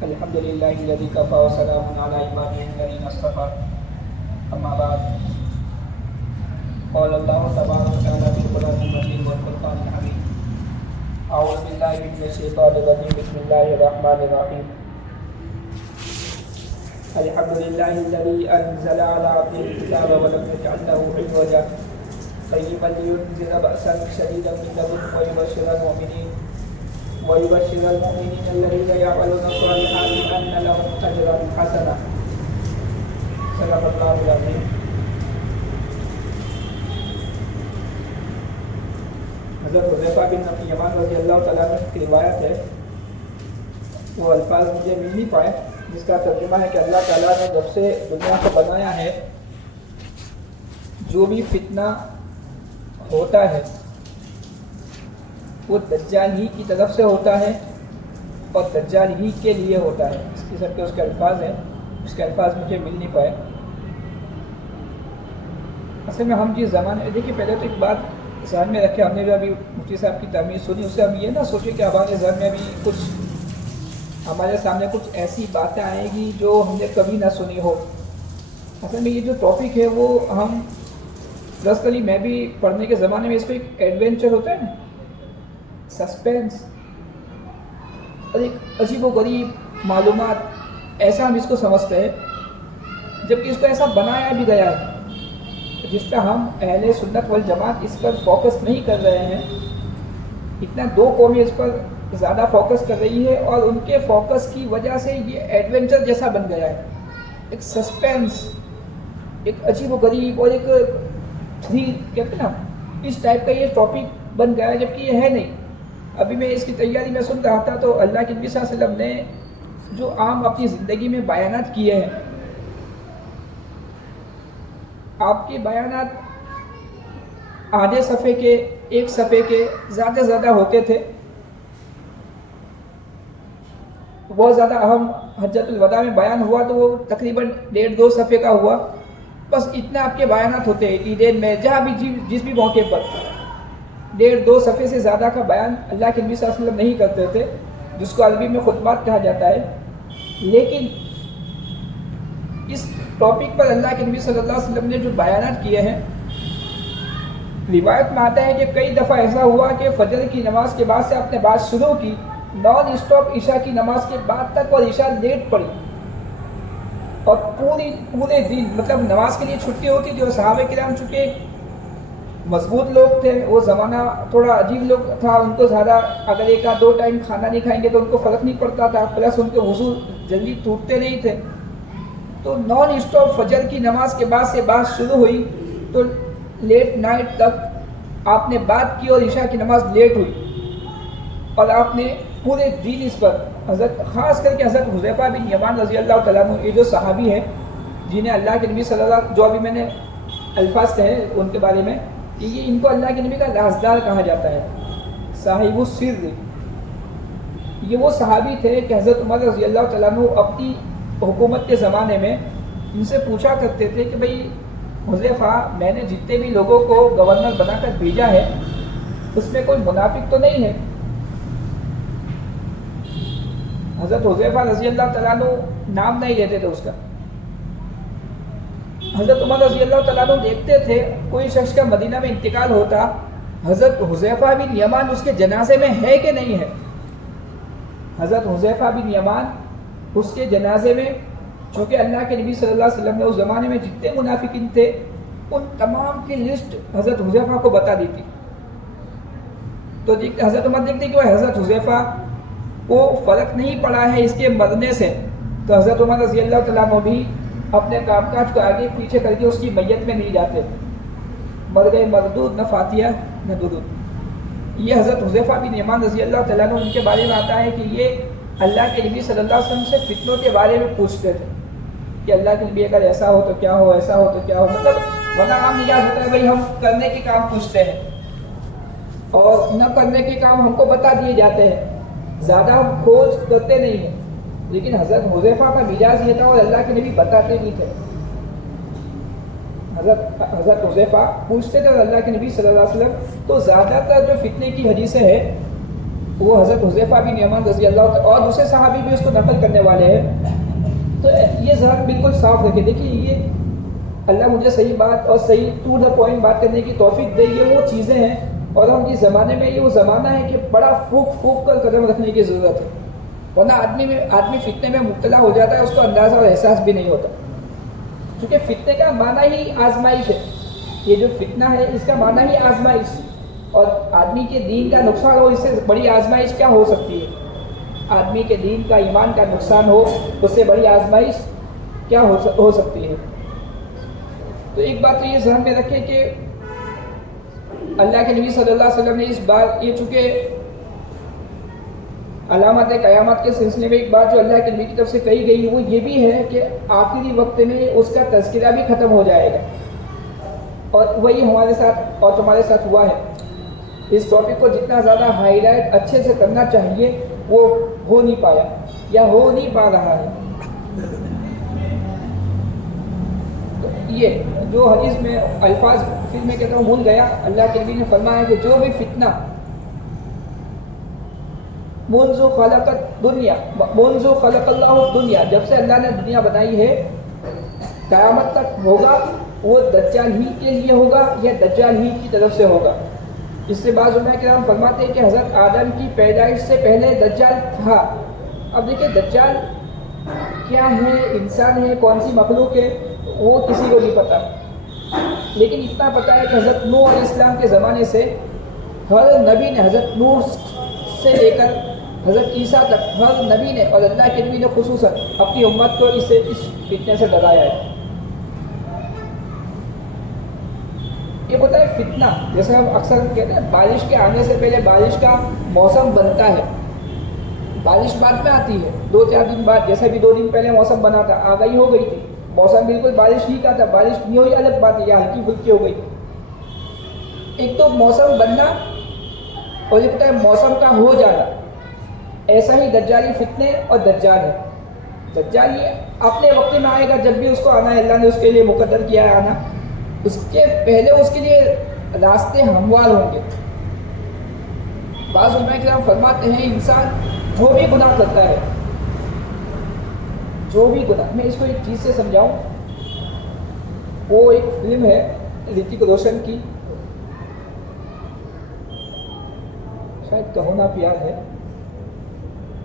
الحمد لله الذي كفى وسلام على عباده الذين اصطفى اما بعد قال الله تبارك وتعالى في القرآن المجيد والفرقان الحميد اعوذ بالله من الشيطان الرجيم بسم الله الرحمن الرحيم الحمد لله الذي انزل على عبده الكتاب ولم يجعل له عوجا قيما لينذر بأسا شديدا من لدنه ويبشر المؤمنين الذين يعملون الصالحات أن لهم أجرا حسنا. صدق الله العظيم. حضرت حذیفہ بن یمان رضی اللہ تعالیٰ عنہ کی روایت ہے، وہ الفاظ مجھے مل نہیں پائے، جس کا ترجمہ ہے کہ اللہ تعالیٰ نے جب سے دنیا کو بنایا ہے، جو بھی فتنہ ہوتا ہے وہ دجال ہی کی طرف سے ہوتا ہے اور دجال ہی کے لیے ہوتا ہے. اس قسم کے اس کے الفاظ ہیں، اس کے الفاظ مجھے مل نہیں پائے. اصل میں ہم جس زمانے میں دیکھیے، پہلے تو ایک بات ذہن میں رکھے، ہم نے جو ابھی مفتی صاحب کی تمیز سنی، اس سے ہم یہ نہ سوچے کہ ہمارے ذہن میں بھی کچھ ہمارے سامنے کچھ ایسی باتیں آئیں گی جو ہم نے کبھی نہ سنی ہو. اصل میں یہ جو ٹاپک ہے وہ ہم دراصل میں بھی پڑھنے کے زمانے میں اس کو ایک ایڈونچر ہوتا ہے نا، سسپینس اور ایک عجیب و غریب معلومات، ایسا ہم اس کو سمجھتے ہیں، جبکہ اس کو ایسا بنایا بھی گیا ہے جس پہ ہم اہل سنت والجماعت اس پر فوکس نہیں کر رہے ہیں. اتنا دو قومیں اس پر زیادہ فوکس کر رہی ہے اور ان کے فوکس کی وجہ سے یہ ایڈونچر جیسا بن گیا ہے، ایک سسپینس، ایک عجیب و غریب اور ایک تھرل کہتے ہیں نا، اس ٹائپ کا یہ ٹاپک بن گیا ہے، جبکہ یہ ہے نہیں. ابھی میں اس کی تیاری میں سن رہا تھا تو اللہ کے نبی صلی اللہ علیہ وسلم نے جو عام اپنی زندگی میں بیانات کیے ہیں، آپ کے بیانات آدھے صفحے کے، ایک صفحے کے زیادہ سے زیادہ ہوتے تھے. بہت زیادہ اہم حجۃ الوداع میں بیان ہوا تو وہ تقریباً 1.5-2 صفحے کا ہوا. بس اتنا آپ کے بیانات ہوتے ہیں عیدین میں، جہاں بھی جس بھی موقع پر 1.5-2 صفحے سے زیادہ کا بیان اللہ کے نبی صلی اللہ علیہ وسلم نہیں کرتے تھے، جس کو عربی میں خطبات کہا جاتا ہے. لیکن اس ٹاپک پر اللہ کے نبی صلی اللہ علیہ وسلم نے جو بیانات کیے ہیں، روایت میں آتا ہے کہ کئی دفعہ ایسا ہوا کہ فجر کی نماز کے بعد سے آپ نے بات شروع کی، نان اسٹاپ عشاء کی نماز کے بعد تک، اور عشاء لیٹ پڑی، اور پورے دن مطلب نماز کے لیے چھٹی ہوتی. جو صحابہ کرام چونکہ مضبوط لوگ تھے، وہ زمانہ تھوڑا عجیب لوگ تھا، ان کو زیادہ اگر 1-2 ٹائم کھانا نہیں کھائیں گے تو ان کو فرق نہیں پڑتا تھا، پلس ان کے وضو جلدی ٹوٹتے نہیں تھے. تو نان اسٹاپ فجر کی نماز کے بعد سے بات شروع ہوئی تو لیٹ نائٹ تک آپ نے بات کی اور عشاء کی نماز لیٹ ہوئی، اور آپ نے پورے دن اس پر خاص کر کے حضرت حذیفہ بن یمان رضی اللہ تعالیٰ عنہ، یہ جو صحابی ہیں جنہیں اللہ کے نبی صلی اللہ علیہ وسلم، جو ابھی میں نے الفاظ کہے ان کے بارے میں، یہ ان کو اللہ کے نبی کا رازدار کہا جاتا ہے، صاحب السر. یہ وہ صحابی تھے کہ حضرت عمر رضی اللہ تعالیٰ عنہ اپنی حکومت کے زمانے میں ان سے پوچھا کرتے تھے کہ بھئی حذیفہ، میں نے جتنے بھی لوگوں کو گورنر بنا کر بھیجا ہے اس میں کوئی منافق تو نہیں ہے؟ حضرت حذیفہ رضی اللہ تعالیٰ عنہ نام نہیں لیتے تھے اس کا. حضرت عمر رضی اللہ تعالیٰ عنہ دیکھتے تھے کوئی شخص کا مدینہ میں انتقال ہوتا، حضرت حذیفہ بن یمان اس کے جنازے میں ہے کہ نہیں ہے. حضرت حذیفہ بن یمان اس کے جنازے میں، چونکہ اللہ کے نبی صلی اللہ علیہ وسلم نے اس زمانے میں جتنے منافقین تھے ان تمام کی لسٹ حضرت حذیفہ کو بتا دی تھی. تو حضرت عمر دیکھتے کہ وہ حضرت حذیفہ کو فرق نہیں پڑا ہے اس کے مرنے سے، تو حضرت عمر رضی اللہ تعالیٰ عنہ بھی اپنے کام کاج کو آگے پیچھے کر کے اس کی میت میں نہیں جاتے. مر گئے مردود، نہ فاتحہ نہ درود. یہ حضرت حذیفہ بن یمان رضی اللہ تعالیٰ عنہ، ان کے بارے میں آتا ہے کہ یہ اللہ کے نبی صلی اللہ علیہ وسلم سے فتنوں کے بارے میں پوچھتے تھے کہ اللہ کے نبی اگر ایسا ہو تو کیا ہو، ایسا ہو تو کیا ہو. مطلب ورنہ عام مزاج ہوتا ہے بھائی ہم کرنے کے کام پوچھتے ہیں اور نہ کرنے کے کام ہم کو بتا دیے جاتے ہیں، زیادہ ہم کھوج کرتے نہیں ہیں. لیکن حضرت حذیفہ کا مزاج یہ تھا اور اللہ کے نبی بتاتے بھی تھے. حضرت حذیفہ پوچھتے تھے اور اللہ کے نبی صلی اللہ علیہ وسلم. تو زیادہ تر جو فتنے کی حدیثیں ہیں وہ حضرت حذیفہ بن یمان رضی اللہ عنہ اور دوسرے صحابی بھی اس کو نقل کرنے والے ہیں. تو یہ ذہن بالکل صاف رکھے. دیکھیے یہ اللہ مجھے صحیح بات اور صحیح ٹو دا پوائنٹ بات کرنے کی توفیق دے. یہ وہ چیزیں ہیں اور ہم جس زمانے میں یہ وہ زمانہ ہے کہ بڑا پھونک کر قدم رکھنے کی ضرورت ہے. ورنہ آدمی فتنے میں مبتلا ہو جاتا ہے, اس کو اندازہ اور احساس بھی نہیں ہوتا. کیونکہ فتنے کا معنی ہی آزمائش ہے. یہ جو فتنہ ہے اس کا معنی ہی آزمائش. اور آدمی کے دین کا نقصان ہو, اس سے بڑی آزمائش کیا ہو سکتی ہے؟ آدمی کے دین کا ایمان کا نقصان ہو, اس سے بڑی آزمائش کیا ہو سکتی ہے؟ تو ایک بات تو یہ ذہن میں رکھیں کہ اللہ کے نبی صلی اللہ علیہ وسلم نے اس بات, یہ چونکہ علامت قیامت کے سلسلے میں ایک بات جو اللہ کے نبی کی طرف سے کہی گئی وہ یہ بھی ہے کہ آخری وقت میں اس کا تذکرہ بھی ختم ہو جائے گا. اور وہی ہمارے ساتھ اور تمہارے ساتھ ہوا ہے. اس ٹاپک کو جتنا زیادہ ہائی لائٹ اچھے سے کرنا چاہیے وہ ہو نہیں پایا یا ہو نہیں پا رہا ہے. یہ جو حدیث میں الفاظ پھر میں کہتا ہوں بھول گیا, اللہ کے نبی نے فرمایا کہ جو بھی فتنہ منذ خلق اللہ الدنیا, جب سے اللہ نے دنیا بنائی ہے قیامت تک ہوگا, وہ دجال ہی کے لیے ہوگا یا دجال ہی کی طرف سے ہوگا. اس سے بعض علماء کرام فرماتے ہیں کہ حضرت آدم کی پیدائش سے پہلے دجال تھا. اب دیکھیں دجال کیا ہے, انسان ہے, کون سی مخلوق ہے, وہ کسی کو نہیں پتا. لیکن اتنا پتا ہے کہ حضرت نوح علیہ السلام کے زمانے سے ہر نبی نے, حضرت نوح سے لے کر حضرت عیسیٰ تک ہر نبی نے اور اللہ کے نبی نے خصوصاً اپنی امت کو اس فتنے سے ڈرایا ہے. یہ ہوتا ہے فتنہ, جیسے ہم اکثر کہتے ہیں بارش کے آنے سے پہلے بارش کا موسم بنتا ہے. بارش بعد میں آتی ہے 2-4 دن بعد, جیسے بھی 2 دن پہلے موسم بنا تھا, آگاہی ہو گئی تھی, موسم بالکل بارش ہی کا تھا, بارش نہیں ہوئی الگ بات ہے, یا ہلکی پھلکی ہو گئی. ایک تو موسم بننا اور ایک ہوتا ہے موسم کا ہو جانا. ایسا ہی دجالی فتنے اور دجال ہے. دجال یہ اپنے وقت میں آئے گا جب بھی اس کو آنا ہے, اللہ نے اس کے لیے مقدر کیا ہے آنا. اس کے پہلے اس کے لیے راستے ہموار ہوں گے. بعض علماء کرام فرماتے ہیں انسان جو بھی گناہ کرتا ہے, جو بھی گناہ, میں اس کو ایک چیز سے سمجھاؤں. وہ ایک فلم ہے رتک روشن کی, شاید کہو نا پیار ہے.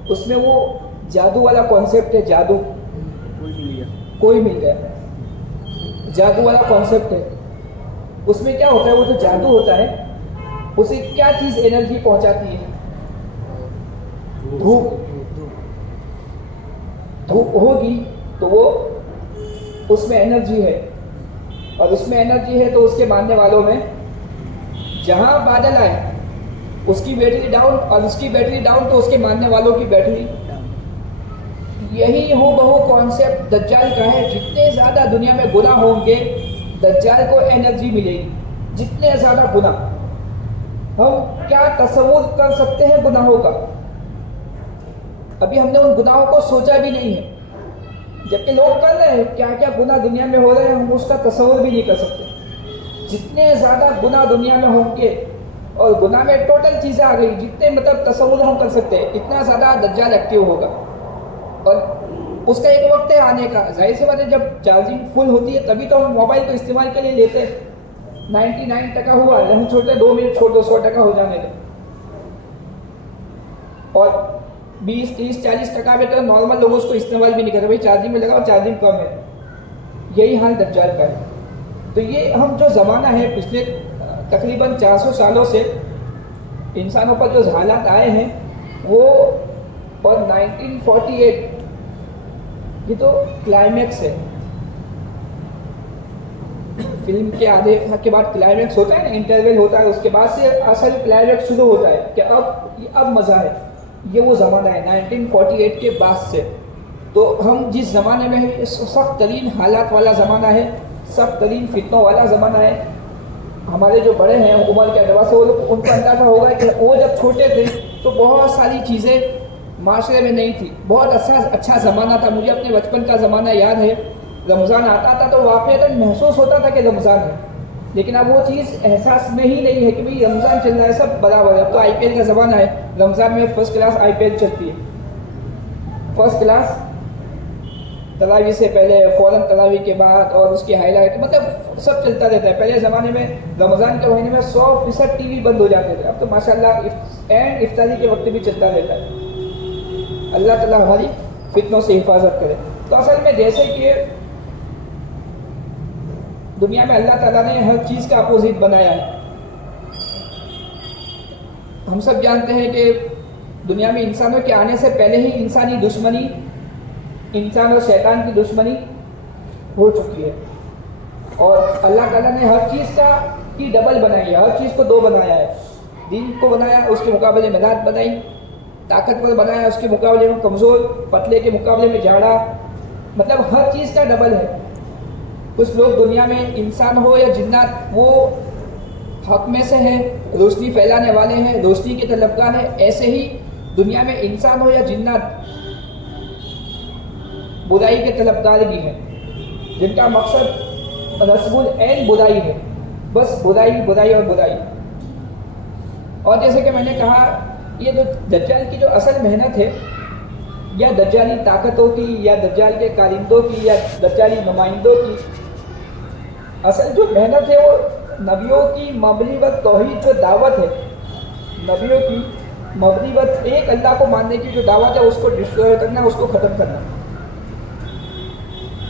اس میں وہ جادو والا کانسیپٹ ہے, جادو کوئی مل گیا, جادو والا کانسیپٹ ہے. اس میں کیا ہوتا ہے, وہ جو جادو ہوتا ہے اسے کیا چیز انرجی پہنچاتی ہے؟ دھوپ. دھوپ ہوگی تو وہ اس میں انرجی ہے, اور اس میں انرجی ہے تو اس کے ماننے والوں میں جہاں بادل آئے اس کی بیٹری ڈاؤن, اور اس کی بیٹری ڈاؤن تو اس کے ماننے والوں کی بیٹری. یہی ہو بہو کانسیپٹ دجال کا ہے. جتنے زیادہ دنیا میں گناہ ہوں گے دجال کو انرجی ملے گی. جتنے زیادہ گناہ, ہم کیا تصور کر سکتے ہیں گناہوں کا؟ ابھی ہم نے ان گناہوں کو سوچا بھی نہیں ہے, جبکہ لوگ کر رہے ہیں. کیا کیا گناہ دنیا میں ہو رہے ہیں ہم اس کا تصور بھی نہیں کر سکتے. جتنے زیادہ گناہ دنیا میں ہوں گے, اور گناہ میں ٹوٹل چیزیں آ گئی, جتنے مطلب تصور ہم کر سکتے ہیں, اتنا زیادہ دجال ایکٹیو ہوگا. اور اس کا ایک وقت ہے آنے کا. ظاہر سی بات ہے جب چارجنگ فل ہوتی ہے تبھی تو ہم موبائل کو استعمال کے لیے لیتے ہیں. 99% ہوا, ہم چھوڑتے 2 منٹ چھوڑ دو 100% ہو جانے دیں. اور 20-30-40% میں تو نارمل لوگ اس کو استعمال بھی نہیں کرتے, بھائی چارجنگ میں لگاؤ, چارجنگ کم ہے. یہی حال دجال کا ہے. تو یہ ہم جو زمانہ ہے پچھلے تقریباً 400 سالوں سے انسانوں پر جو حالات آئے ہیں وہ, اور 1948 یہ تو کلائمیکس ہے. فلم کے آدھے کے بعد کلائمیکس ہوتا ہے نا, انٹرول ہوتا ہے, اس کے بعد سے اصل کلائمیکس شروع ہوتا ہے کہ اب مزہ ہے. یہ وہ زمانہ ہے 1948 کے بعد سے. تو ہم جس زمانے میں ہیں سخت ترین حالات والا زمانہ ہے, سخت ترین فتنوں والا زمانہ ہے. ہمارے جو بڑے ہیں عمر کے اعتبار سے, وہ لوگ ان کو اندازہ ہوگا کہ وہ جب چھوٹے تھے تو بہت ساری چیزیں معاشرے میں نہیں تھی, بہت اچھا زمانہ تھا. مجھے اپنے بچپن کا زمانہ یاد ہے, رمضان آتا تھا تو واقعتاً محسوس ہوتا تھا کہ رمضان ہے. لیکن اب وہ چیز احساس میں ہی نہیں ہے کہ بھائی رمضان چل رہا ہے سب برابر ہے. اب تو IPL کا زمانہ ہے, رمضان میں فرسٹ کلاس IPL چلتی ہے, فرسٹ کلاس تراویح سے پہلے, فوراً تراویح کے بعد, اور اس کی ہائی لائٹ, مطلب سب چلتا رہتا ہے. پہلے زمانے میں رمضان کے مہینے میں 100% TV بند ہو جاتے تھے, اب تو ماشاءاللہ اینڈ افطاری کے وقت بھی چلتا رہتا ہے. اللہ تعالیٰ ہماری فتنوں سے حفاظت کرے. تو اصل میں جیسے کہ دنیا میں اللہ تعالیٰ نے ہر چیز کا اپوزٹ بنایا ہے. ہم سب جانتے ہیں کہ دنیا میں انسانوں کے آنے سے پہلے ہی انسانی دشمنی, انسان اور شیطان کی دشمنی ہو چکی ہے, اور اللہ تعالیٰ نے ہر چیز کی ڈبل بنائی ہے, ہر چیز کو دو بنایا ہے. دین کو بنایا, اس کے مقابلے میں رات بنائی, طاقتور بنایا, اس کے مقابلے میں کمزور, پتلے کے مقابلے میں جھاڑا, مطلب ہر چیز کا ڈبل ہے. کچھ لوگ دنیا میں انسان ہو یا جنات, وہ حق میں سے ہیں, روشنی پھیلانے والے ہیں, روشنی کے طلبگار ہیں. ایسے ہی دنیا میں انسان ہو یا جنات برائی کے طلبگار بھی ہیں, جن کا مقصد نصب العین برائی ہے, بس برائی برائی اور برائی. اور جیسے کہ میں نے کہا, یہ جو دجال کی جو اصل محنت ہے, یا دجالی طاقتوں کی, یا دجال کے کارندوں کی, یا دجالی نمائندوں کی, اصل جو محنت ہے وہ نبیوں کی مبنی و توحید جو دعوت ہے, نبیوں کی مبنی و ایک اللہ کو ماننے کی جو دعوت ہے, اس کو ڈسٹروائے کرنا, اس کو ختم کرنا,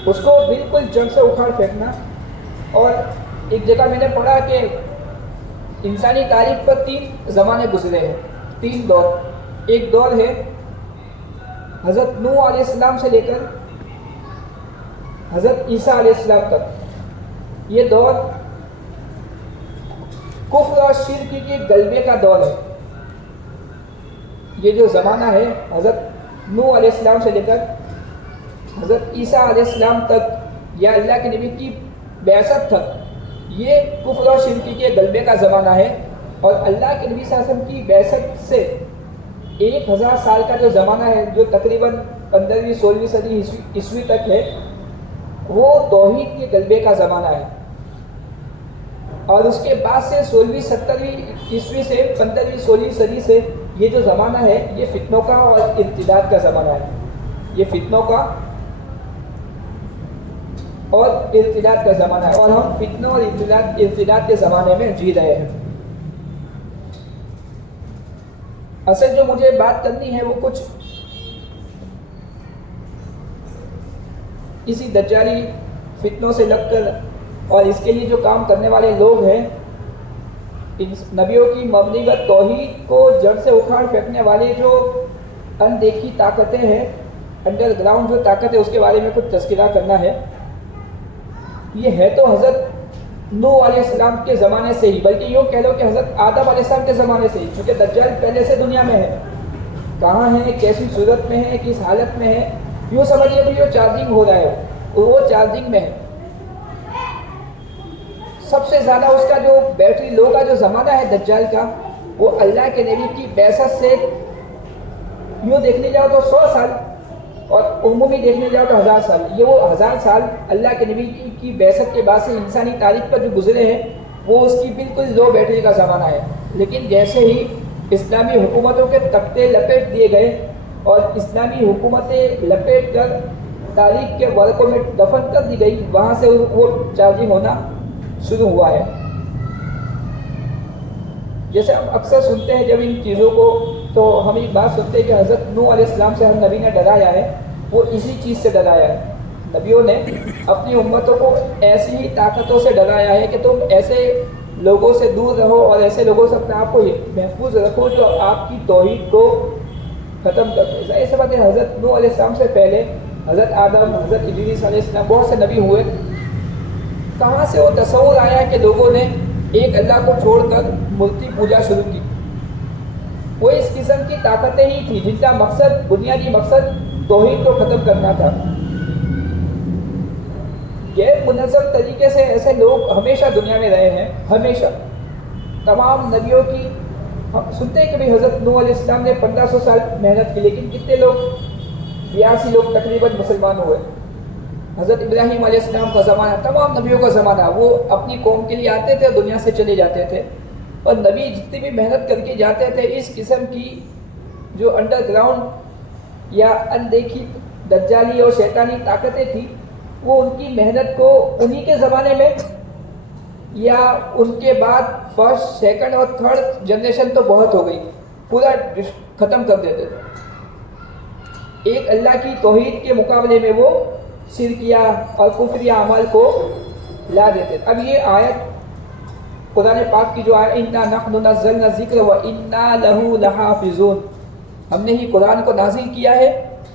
اس کو بالکل جڑ سے اکھاڑ پھینکنا. اور ایک جگہ میں نے پڑھا کہ انسانی تاریخ پر 3 زمانے گزرے ہیں, 3 دور. ایک دور ہے حضرت نوح علیہ السلام سے لے کر حضرت عیسیٰ علیہ السلام تک. یہ دور کفر اور شرک کے غلبے کا دور ہے. یہ جو زمانہ ہے حضرت نوح علیہ السلام سے لے کر حضرت عیسیٰ علیہ السلام تک, یا اللہ کے نبی کی بعثت تک, یہ کفر اور شرک کے غلبے کا زمانہ ہے. اور اللہ کے نبی صلی اللہ علیہ وسلم کی بعثت سے 1000 سال کا جو زمانہ ہے, جو تقریباً 15ویں 16ویں صدی عیسوی تک ہے, وہ توحید کے غلبے کا زمانہ ہے. اور اس کے بعد سے 16ویں 17ویں عیسوی سے 15ویں 16ویں صدی سے یہ جو زمانہ ہے, یہ فتنوں کا اور ارتداد کا زمانہ ہے. یہ فتنوں کا اور ارتداد کا زمانہ ہے, اور ہم فتنوں اور ارتداد کے زمانے میں جی رہے ہیں. اصل جو مجھے بات کرنی ہے وہ کچھ اسی دجالی فتنوں سے لگ کر, اور اس کے لیے جو کام کرنے والے لوگ ہیں, نبیوں کی مبنی و توحید کو جڑ سے اکھاڑ پھینکنے والے جو اندیکھی طاقتیں ہیں, انڈر گراؤنڈ جو طاقت ہے, اس کے بارے میں کچھ تذکرہ کرنا ہے. یہ ہے تو حضرت نوح علیہ السلام کے زمانے سے ہی, بلکہ یوں کہہ لو کہ حضرت آدم علیہ السلام کے زمانے سے ہی, کیونکہ دجال پہلے سے دنیا میں ہے. کہاں ہے, کیسی صورت میں ہے, کس حالت میں ہے, یوں سمجھیے کہ وہ چارجنگ ہو رہا ہے, وہ چارجنگ میں ہے. سب سے زیادہ اس کا جو بیٹری لو کا جو زمانہ ہے دجال کا, وہ اللہ کے نبی کی بعثت سے یوں دیکھنے جاؤ تو 100 سال, اور عمومی دیکھنے جاؤ تو 1000 سال. یہ وہ 1000 سال اللہ کے نبی کی بعثت کے بعد سے انسانی تاریخ پر جو گزرے ہیں, وہ اس کی بالکل لو بیٹری کا زمانہ ہے. لیکن جیسے ہی اسلامی حکومتوں کے تختے لپیٹ دیے گئے, اور اسلامی حکومتیں لپیٹ کر تاریخ کے ورقوں میں دفن کر دی گئی, وہاں سے وہ چارجنگ ہونا شروع ہوا ہے. جیسے ہم اکثر سنتے ہیں جب ان چیزوں کو, تو ہم ایک بات سنتے ہیں کہ حضرت نوح علیہ السلام سے ہر نبی نے ڈرایا ہے, وہ اسی چیز سے ڈرایا ہے. نبیوں نے اپنی امتوں کو ایسی ہی طاقتوں سے ڈرایا ہے کہ تم ایسے لوگوں سے دور رہو, اور ایسے لوگوں سے اپنے آپ کو محفوظ رکھو جو آپ کی توحید کو ختم کر دے. ایسے بات ہے, حضرت نوح علیہ السلام سے پہلے حضرت آدم, حضرت ادریس علیہ السلام, بہت سے نبی ہوئے. کہاں سے وہ تصور آیا کہ لوگوں نے ایک اللہ کو چھوڑ کر مورتی پوجا شروع کی؟ وہ اس قسم کی طاقتیں ہی تھیں جن کا مقصد, بنیادی مقصد توحید کو ختم کرنا تھا. غیر منظم طریقے سے ایسے لوگ ہمیشہ دنیا میں رہے ہیں, ہمیشہ. تمام نبیوں کی ہم سنتے ہیں کہ بھائی حضرت نوح علیہ السلام نے 1500 سال محنت کی, لیکن کتنے لوگ 82 لوگ تقریباً مسلمان ہوئے. حضرت ابراہیم علیہ السلام کا زمانہ، تمام نبیوں کا زمانہ، وہ اپنی قوم کے لیے آتے تھے اور دنیا سے چلے جاتے تھے، اور نبی جتنی بھی محنت کر کے جاتے تھے، اس قسم کی جو انڈر گراؤنڈ یا اندیکھی دجالی اور شیطانی طاقتیں تھیں، وہ ان کی محنت کو انہی کے زمانے میں یا ان کے بعد فرسٹ سیکنڈ اور تھرڈ جنریشن تو بہت ہو گئی، پورا ختم کر دیتے تھے۔ ایک اللہ کی توحید کے مقابلے میں وہ شرکیہ اور کفریہ عمل کو لا دیتے تھے۔ اب یہ آیت قرآن پاک کی جو آیت اِنَّا نَحْنُ نَزَّلْنَا الذِّكْرَ وَإِنَّا لَهُ لَحَافِظُونَ، ہم نے ہی قرآن کو نازل کیا ہے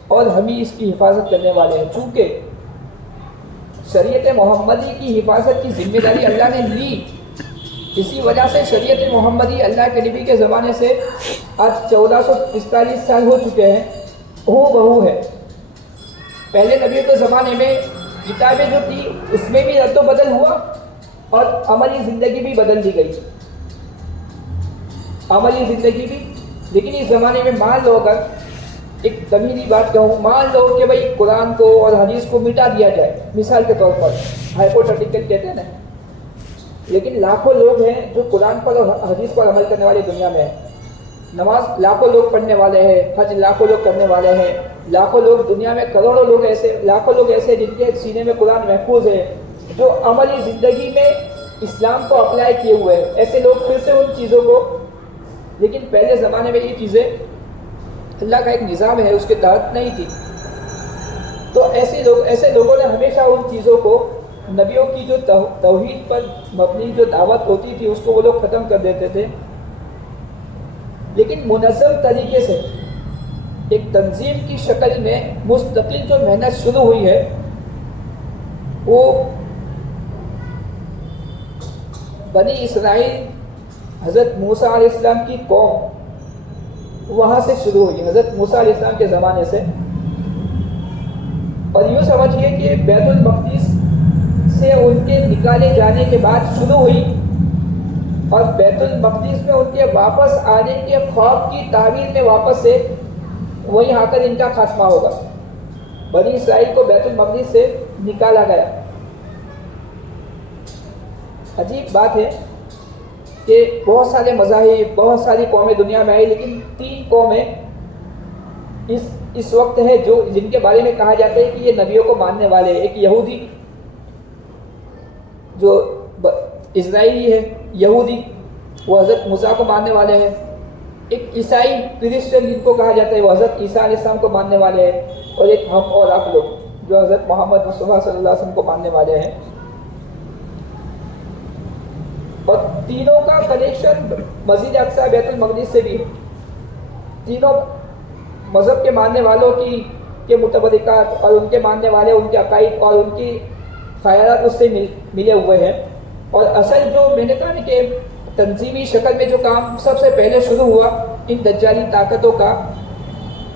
اور ہم ہی اس کی حفاظت کرنے والے ہیں۔ چونکہ شریعت محمدی کی حفاظت کی ذمہ داری اللہ نے لی، اسی وجہ سے شریعت محمدی اللہ کے نبی کے زمانے سے آج 1445 سال ہو چکے ہیں، ہو بہو ہے۔ پہلے نبیوں کے زمانے میں کتابیں جو تھی اس میں بھی رد و بدل ہوا اور عملی زندگی بھی بدل دی گئی، عملی زندگی بھی۔ لیکن اس زمانے میں مان لو، اگر ایک زمینی بات کہوں، مان لو کہ بھائی قرآن کو اور حدیث کو مٹا دیا جائے، مثال کے طور پر ہائپوتھیٹیکل کہتے ہیں نا، لیکن لاکھوں لوگ ہیں جو قرآن پر اور حدیث پر عمل کرنے والے دنیا میں ہیں، نماز لاکھوں لوگ پڑھنے والے ہیں، حج لاکھوں لوگ کرنے والے ہیں، لاکھوں لوگ دنیا میں، کروڑوں لوگ ایسے، لاکھوں لوگ ایسے جن کے سینے میں قرآن محفوظ ہے، جو عملی زندگی میں اسلام کو اپلائی کیے ہوئے ہیں۔ ایسے لوگ پھر سے ان چیزوں کو، لیکن پہلے زمانے میں یہ چیزیں اللہ کا ایک نظام ہے اس کے تحت نہیں تھی، تو ایسے لوگوں نے ہمیشہ ان چیزوں کو، نبیوں کی جو توحید پر مبنی جو دعوت ہوتی تھی اس کو وہ لوگ ختم کر دیتے تھے۔ لیکن منظم طریقے سے ایک تنظیم کی شکل میں مستقل جو محنت شروع ہوئی ہے، وہ بنی اسرائیل، حضرت موسیٰ علیہ السلام کی قوم، وہاں سے شروع ہوئی، حضرت موسیٰ علیہ السلام کے زمانے سے۔ اور یوں سمجھیے کہ بیت المقدس سے ان کے نکالے جانے کے بعد شروع ہوئی، اور بیت المقدس میں ان کے واپس آنے کے خواب کی تعبیر میں واپس سے وہیں آ کر ان کا خاتمہ ہوگا۔ بنی اسرائیل کو بیت المقدس سے نکالا گیا۔ عجیب بات ہے کہ بہت سارے مذاہب، بہت ساری قومیں دنیا میں آئی، لیکن 3 قومیں اس وقت ہے جو جن کے بارے میں کہا جاتا ہے کہ یہ نبیوں کو ماننے والے ہیں۔ ایک یہودی جو اسرائیلی ہے، یہودی، وہ حضرت موسیٰ کو ماننے والے ہیں۔ ایک عیسائی کرسچن جن کو کہا جاتا ہے، وہ حضرت عیسیٰ علیہ السلام کو ماننے والے ہیں، اور ایک ہم اور آپ لوگ جو حضرت محمد مصطفیٰ صلی اللہ علیہ وسلم کو ماننے والے ہیں۔ اور تینوں کا کنیکشن مسجد اقصی بیت المقدس سے بھی ہے۔ تینوں مذہب کے ماننے والوں کے متبرکات اور ان کے ماننے والے، ان کے عقائد اور ان کی خیالات اس سے ملے ہوئے ہیں۔ اور اصل جو میں نے کہا کہ تنظیمی شکل میں جو کام سب سے پہلے شروع ہوا ان دجالی طاقتوں کا،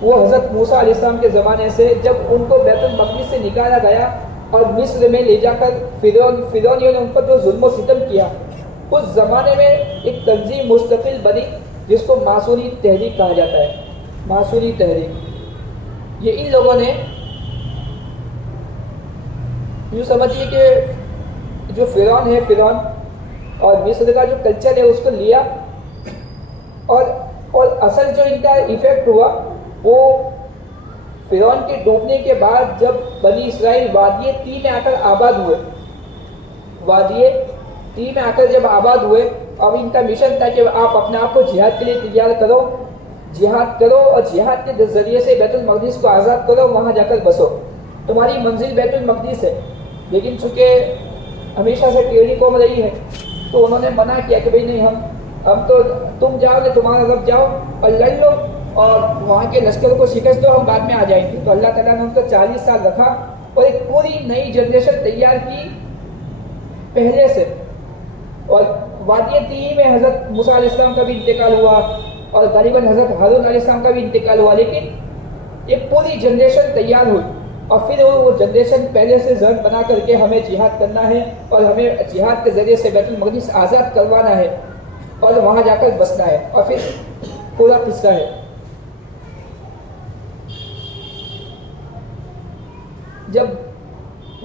وہ حضرت موسیٰ علیہ السلام کے زمانے سے، جب ان کو بیت المقدس سے نکالا گیا اور مصر میں لے جا کر فرعونیوں نے ان پر جو ظلم و ستم کیا، اس زمانے میں ایک تنظیم مستقل بنی جس کو ماسونی تحریک کہا جاتا ہے۔ ماسونی تحریک، یہ ان لوگوں نے، یوں سمجھیے کہ جو فرعون ہے، فرعون اور مصر کا جو کلچر ہے اس کو لیا، اور اصل جو ان کا ایفیکٹ ہوا وہ فرعون کے ڈوبنے کے بعد جب بنی اسرائیل وادی تی میں آ کر آباد ہوئے، وادی تی میں آ کر جب آباد ہوئے، اب ان کا مشن تھا کہ آپ اپنے آپ کو جہاد کے لیے تیار کرو، جہاد کرو اور جہاد کے ذریعے سے بیت المقدس کو آزاد کرو، وہاں جا کر بسو، تمہاری منزل بیت المقدس ہے۔ لیکن چونکہ ہمیشہ سے ٹیڑھی قوم رہی ہے تو انہوں نے منع کیا کہ بھئی نہیں، ہم تو، تم جاؤ گے، تمہارا رب جاؤ اور لڑ لو اور وہاں کے لشکر کو شکست دو، ہم بعد میں آ جائیں گے۔ تو اللہ تعالیٰ نے ان کو 40 سال رکھا اور ایک پوری نئی جنریشن تیار کی پہلے سے۔ اور وادی تی میں حضرت موسیٰ علیہ السلام کا بھی انتقال ہوا اور غالباً حضرت ہارون علیہ السلام کا بھی انتقال ہوا، لیکن ایک پوری جنریشن تیار ہوئی، اور پھر وہ جنریشن پہلے سے ضرب بنا کر کے ہمیں جہاد کرنا ہے اور ہمیں جہاد کے ذریعے سے بیت المقدس آزاد کروانا ہے اور وہاں جا کر بسنا ہے، اور پھر پورا قصہ ہے۔ جب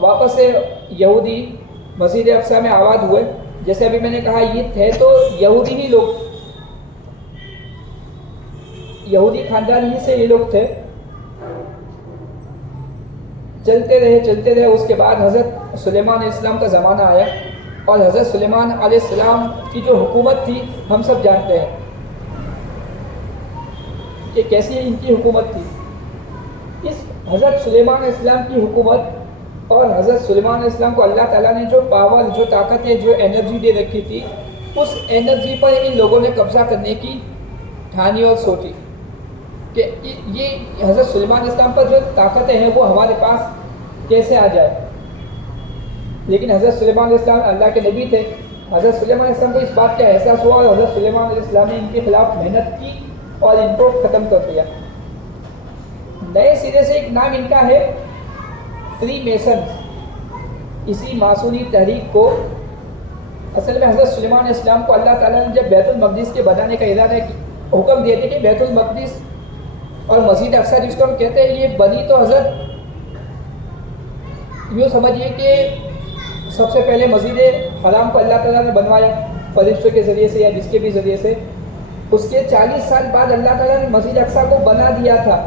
واپس سے یہودی مسجد اقصیٰ میں آباد ہوئے. جیسے ابھی میں نے کہا یہ تھے تو یہودی ہی لوگ, یہودی خاندان ہی سے یہ لوگ تھے. چلتے رہے. اس کے بعد حضرت سلیمان علیہ السلام کا زمانہ آیا, اور حضرت سلیمان علیہ السلام کی جو حکومت تھی ہم سب جانتے ہیں کہ کیسی ان کی حکومت تھی. اس حضرت سلیمان علیہ السلام کی حکومت اور حضرت سلیمان علیہ السلام کو اللہ تعالیٰ نے جو پاور, جو طاقتیں, جو انرجی دے رکھی تھی, اس انرجی پر ان لوگوں نے قبضہ کرنے کی ٹھانی اور سوچی کہ یہ حضرت سلیمان علیہ السلام پر جو طاقتیں ہیں وہ ہمارے پاس کیسے آ جائے. لیکن حضرت سلیمان علیہ السلام اللہ کے نبی تھے. حضرت سلیمان علیہ السلام کو اس بات کا احساس ہوا, اور حضرت سلیمان علیہ السلام نے ان کے خلاف محنت کی اور ان کو ختم کر دیا. نئے سرے سے ایک نام ان کا ہے فری میسنز. اسی معصومی تحریک کو اصل میں حضرت سلیمان علیہ السلام کو اللہ تعالیٰ نے جب بیت المقدس کے بنانے کا ارادہ حکم دیے تھے کہ بیت المقدس اور مسجد اقصیٰ جس کو ہم کہتے ہیں یہ بنی تو حضرت یوں سمجھیے کہ سب سے پہلے مسجد حرام کو اللہ تعالیٰ نے بنوایا فرشتوں کے ذریعے سے یا جس کے بھی ذریعے سے. اس کے 40 سال بعد اللہ تعالیٰ نے مسجد اقصیٰ کو بنا دیا تھا,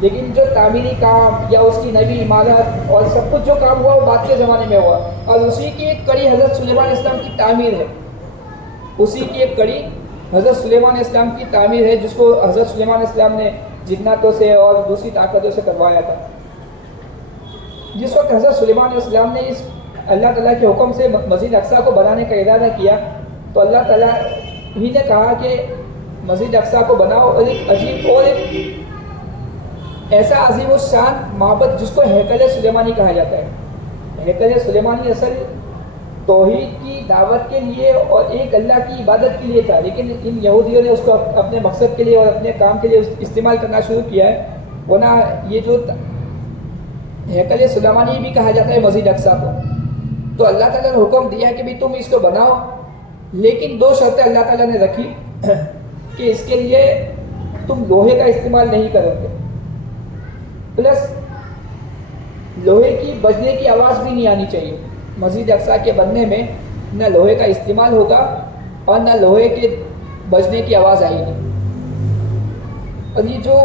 لیکن جو تعمیری کام یا اس کی نئی عمارت اور سب کچھ جو کام ہوا وہ بعد کے زمانے میں ہوا, اور اسی کی ایک کڑی حضرت سلیمان علیہ السلام کی تعمیر ہے. اسی کی ایک کڑی حضرت سلیمان علیہ السلام کی تعمیر ہے, جس کو حضرت سلیمان علیہ السلام نے جناتوں سے اور دوسری طاقتوں سے کروایا تھا. جس وقت حضرت سلیمان علیہ السلام نے اس اللہ تعالیٰ کے حکم سے مسجد اقصیٰ کو بنانے کا ارادہ کیا, تو اللہ تعالیٰ ہی نے کہا کہ مسجد اقصیٰ کو بناؤ, اور ایک عجیب اور ایک ایسا عظیم الشان معبد جس کو ہیکل سلیمانی کہا جاتا ہے. ہیکل سلیمانی اصل توحید کی دعوت کے لیے اور ایک اللہ کی عبادت کے لیے تھا, لیکن ان یہودیوں نے اس کو اپنے مقصد کے لیے اور اپنے کام کے لیے استعمال کرنا شروع کیا ہے. ورنہ یہ جو ہیکل سلیمانی بھی کہا جاتا ہے مسجد اقصیٰ کو, تو اللہ تعالیٰ نے حکم دیا کہ بھی تم اس کو بناؤ, لیکن 2 شرطیں اللہ تعالیٰ نے رکھی کہ اس کے لیے تم لوہے کا استعمال نہیں کرو گے, پلس لوہے کی بجنے کی آواز بھی نہیں آنی چاہیے. مسجد اقصیٰ کے بننے میں نہ لوہے کا استعمال ہوگا اور نہ لوہے کے بجنے کی آواز آئے گی. اور یہ جو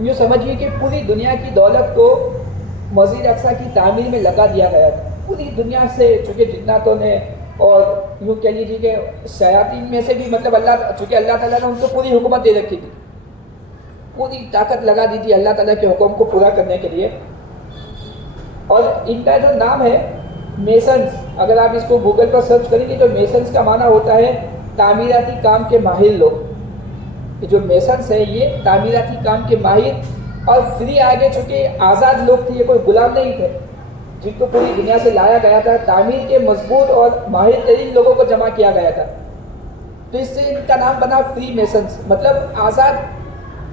یوں سمجھیے کہ پوری دنیا کی دولت کو مسجد اقصیٰ کی تعمیر میں لگا دیا گیا تھا. پوری دنیا سے چونکہ جناتوں نے اور یوں کہہ لیجیے کہ شیاطین میں سے بھی, مطلب چونکہ اللہ تعالیٰ نے ان کو پوری حکومت دے رکھی تھی, پوری طاقت لگا دی تھی اللہ تعالیٰ کے حکم کو پورا کرنے کے لیے. اور ان کا جو نام ہے میسنز, اگر آپ اس کو گوگل پر سرچ کریں گے تو میسنز کا معنی ہوتا ہے تعمیراتی کام کے ماہر لوگ. یہ جو میسنز ہے یہ تعمیراتی کام کے ماہر, اور فری آگے چونکہ آزاد لوگ تھے, یہ کوئی غلام نہیں تھے جن کو پوری دنیا سے لایا گیا تھا, تعمیر کے مضبوط اور ماہر ترین لوگوں کو جمع کیا گیا تھا. تو اس سے ان کا نام بنا فری میسنز, مطلب آزاد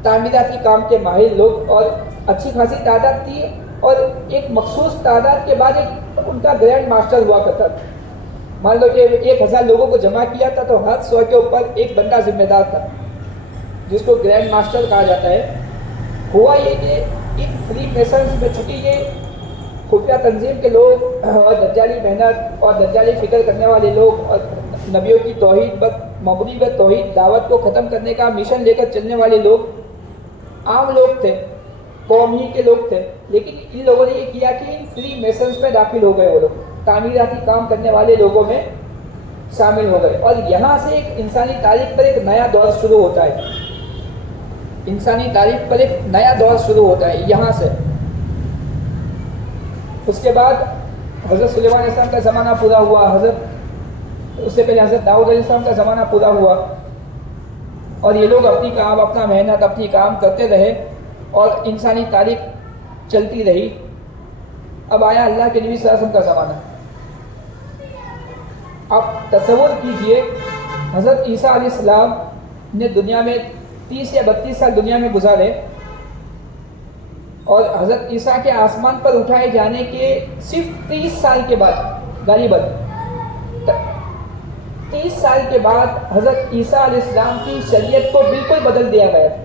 تعمیراتی کام کے ماہر لوگ. اور اچھی خاصی تعداد تھی, اور ایک مخصوص تعداد کے بعد ایک ان کا گرینڈ ماسٹر ہوا کرتا تھا. مان لو کہ 1000 لوگوں کو جمع کیا تھا تو ہر 100 کے اوپر ایک بندہ ذمہ دار تھا, جس کو گرینڈ ماسٹر کہا جاتا ہے. ہوا یہ کہ ان فری میسنز میں چونکہ یہ خفیہ تنظیم کے لوگ اور دجالی محنت اور دجالی فکر کرنے والے لوگ اور نبیوں کی توحید مبنی پر توحید دعوت کو ختم کرنے کا مشن لے کر چلنے والے لوگ عام لوگ تھے, قوم ہی کے لوگ تھے. لیکن ان لوگوں نے یہ کیا کہ ان فری میسنز میں داخل ہو گئے, وہ لوگ تعمیراتی کام کرنے والے لوگوں میں شامل ہو گئے. اور یہاں سے ایک انسانی تاریخ پر ایک نیا دور شروع ہوتا ہے. انسانی تاریخ پر ایک نیا دور شروع ہوتا ہے یہاں سے. اس کے بعد حضرت سلیمان علیہ السلام کا زمانہ پورا ہوا, اس سے پہلے حضرت داؤد علیہ السلام کا زمانہ پورا ہوا, اور یہ لوگ اپنی کام, اپنا محنت, اپنی کام کرتے رہے اور انسانی تاریخ چلتی رہی. اب آیا اللہ کے نبی صلی اللہ علیہ وسلم کا زمانہ. آپ تصور کیجئے حضرت عیسیٰ علیہ السلام نے دنیا میں 30 یا 32 سال دنیا میں گزارے, اور حضرت عیسیٰ کے آسمان پر اٹھائے جانے کے صرف 30 سال کے بعد غالباً 30 سال کے بعد حضرت عیسیٰ علیہ السلام کی شریعت کو بالکل بدل دیا گیا تھا.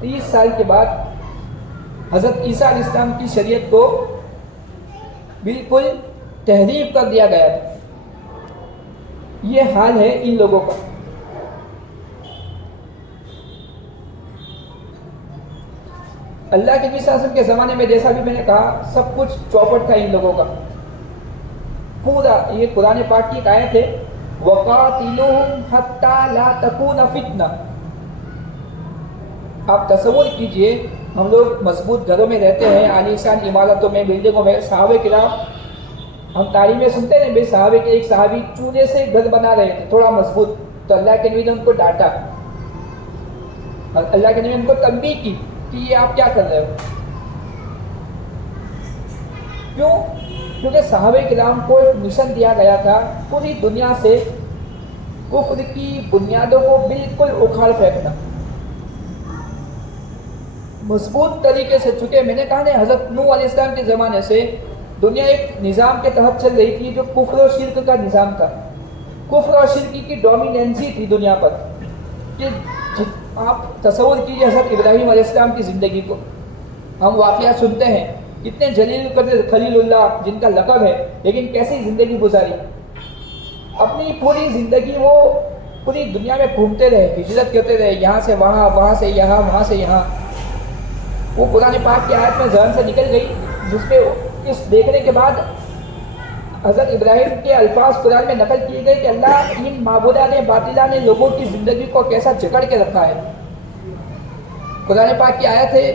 30 سال کے بعد حضرت عیسیٰ علیہ السلام کی شریعت کو بالکل تحریف کر دیا گیا تھا. یہ حال ہے ان لوگوں کا. اللہ کے نبی صلی اللہ علیہ وسلم کے زمانے میں جیسا بھی میں نے کہا سب کچھ چوپٹ تھا ان لوگوں کا پورا. یہ قرآن پاک کی ایک آیت ہے وَقَاتِلُوهُمْ حَتَّى لَا تَكُونَ فِتْنَةٌ. آپ تصور کیجئے ہم لوگ مضبوط گھروں میں رہتے ہیں, عالیشان عمارتوں میں, بلڈنگوں میں. صحابہ کرام ہم تاریخ میں سنتے ہیں بھائی صحابہ کے ایک صحابی چونے سے گھر بنا رہے تھے تھوڑا مضبوط, تو اللہ کے نبی نے ان کو ڈانٹا, اللہ کے نبی نے ان کو تنبیہ کی کہ یہ آپ کیا کر رہے ہو. کیوں؟ کیونکہ صحابہ کرام کو ایک مشن دیا گیا تھا پوری دنیا سے کفر کی بنیادوں کو بالکل اکھاڑ پھینکنا مضبوط طریقے سے. چونکہ میں نے کہا نا حضرت نوح علیہ السلام کے زمانے سے دنیا ایک نظام کے تحت چل رہی تھی جو کفر و شرک کا نظام تھا. کفر اور شرک کی ڈومیننسی تھی دنیا پر. کہ آپ تصور کیجیے حضرت ابراہیم علیہ السلام کی زندگی کو. ہم واقعات سنتے ہیں کتنے جلیل قدر خلیل اللہ جن کا لقب ہے, لیکن کیسی زندگی گزاری. اپنی پوری زندگی وہ پوری دنیا میں گھومتے رہے, ہجرت کرتے رہے, یہاں سے وہاں, وہاں سے یہاں, وہاں سے یہاں. وہ قرآن پاک کی آیت میں ذہن سے نکل گئی جس پہ اس دیکھنے کے بعد حضرت ابراہیم کے الفاظ قرآن میں نقل کیے گئے کہ اللہ ان معبودان باطلہ نے لوگوں کی زندگی کو کیسا جکڑ کے رکھا ہے. قرآن پاک کی آیت ہے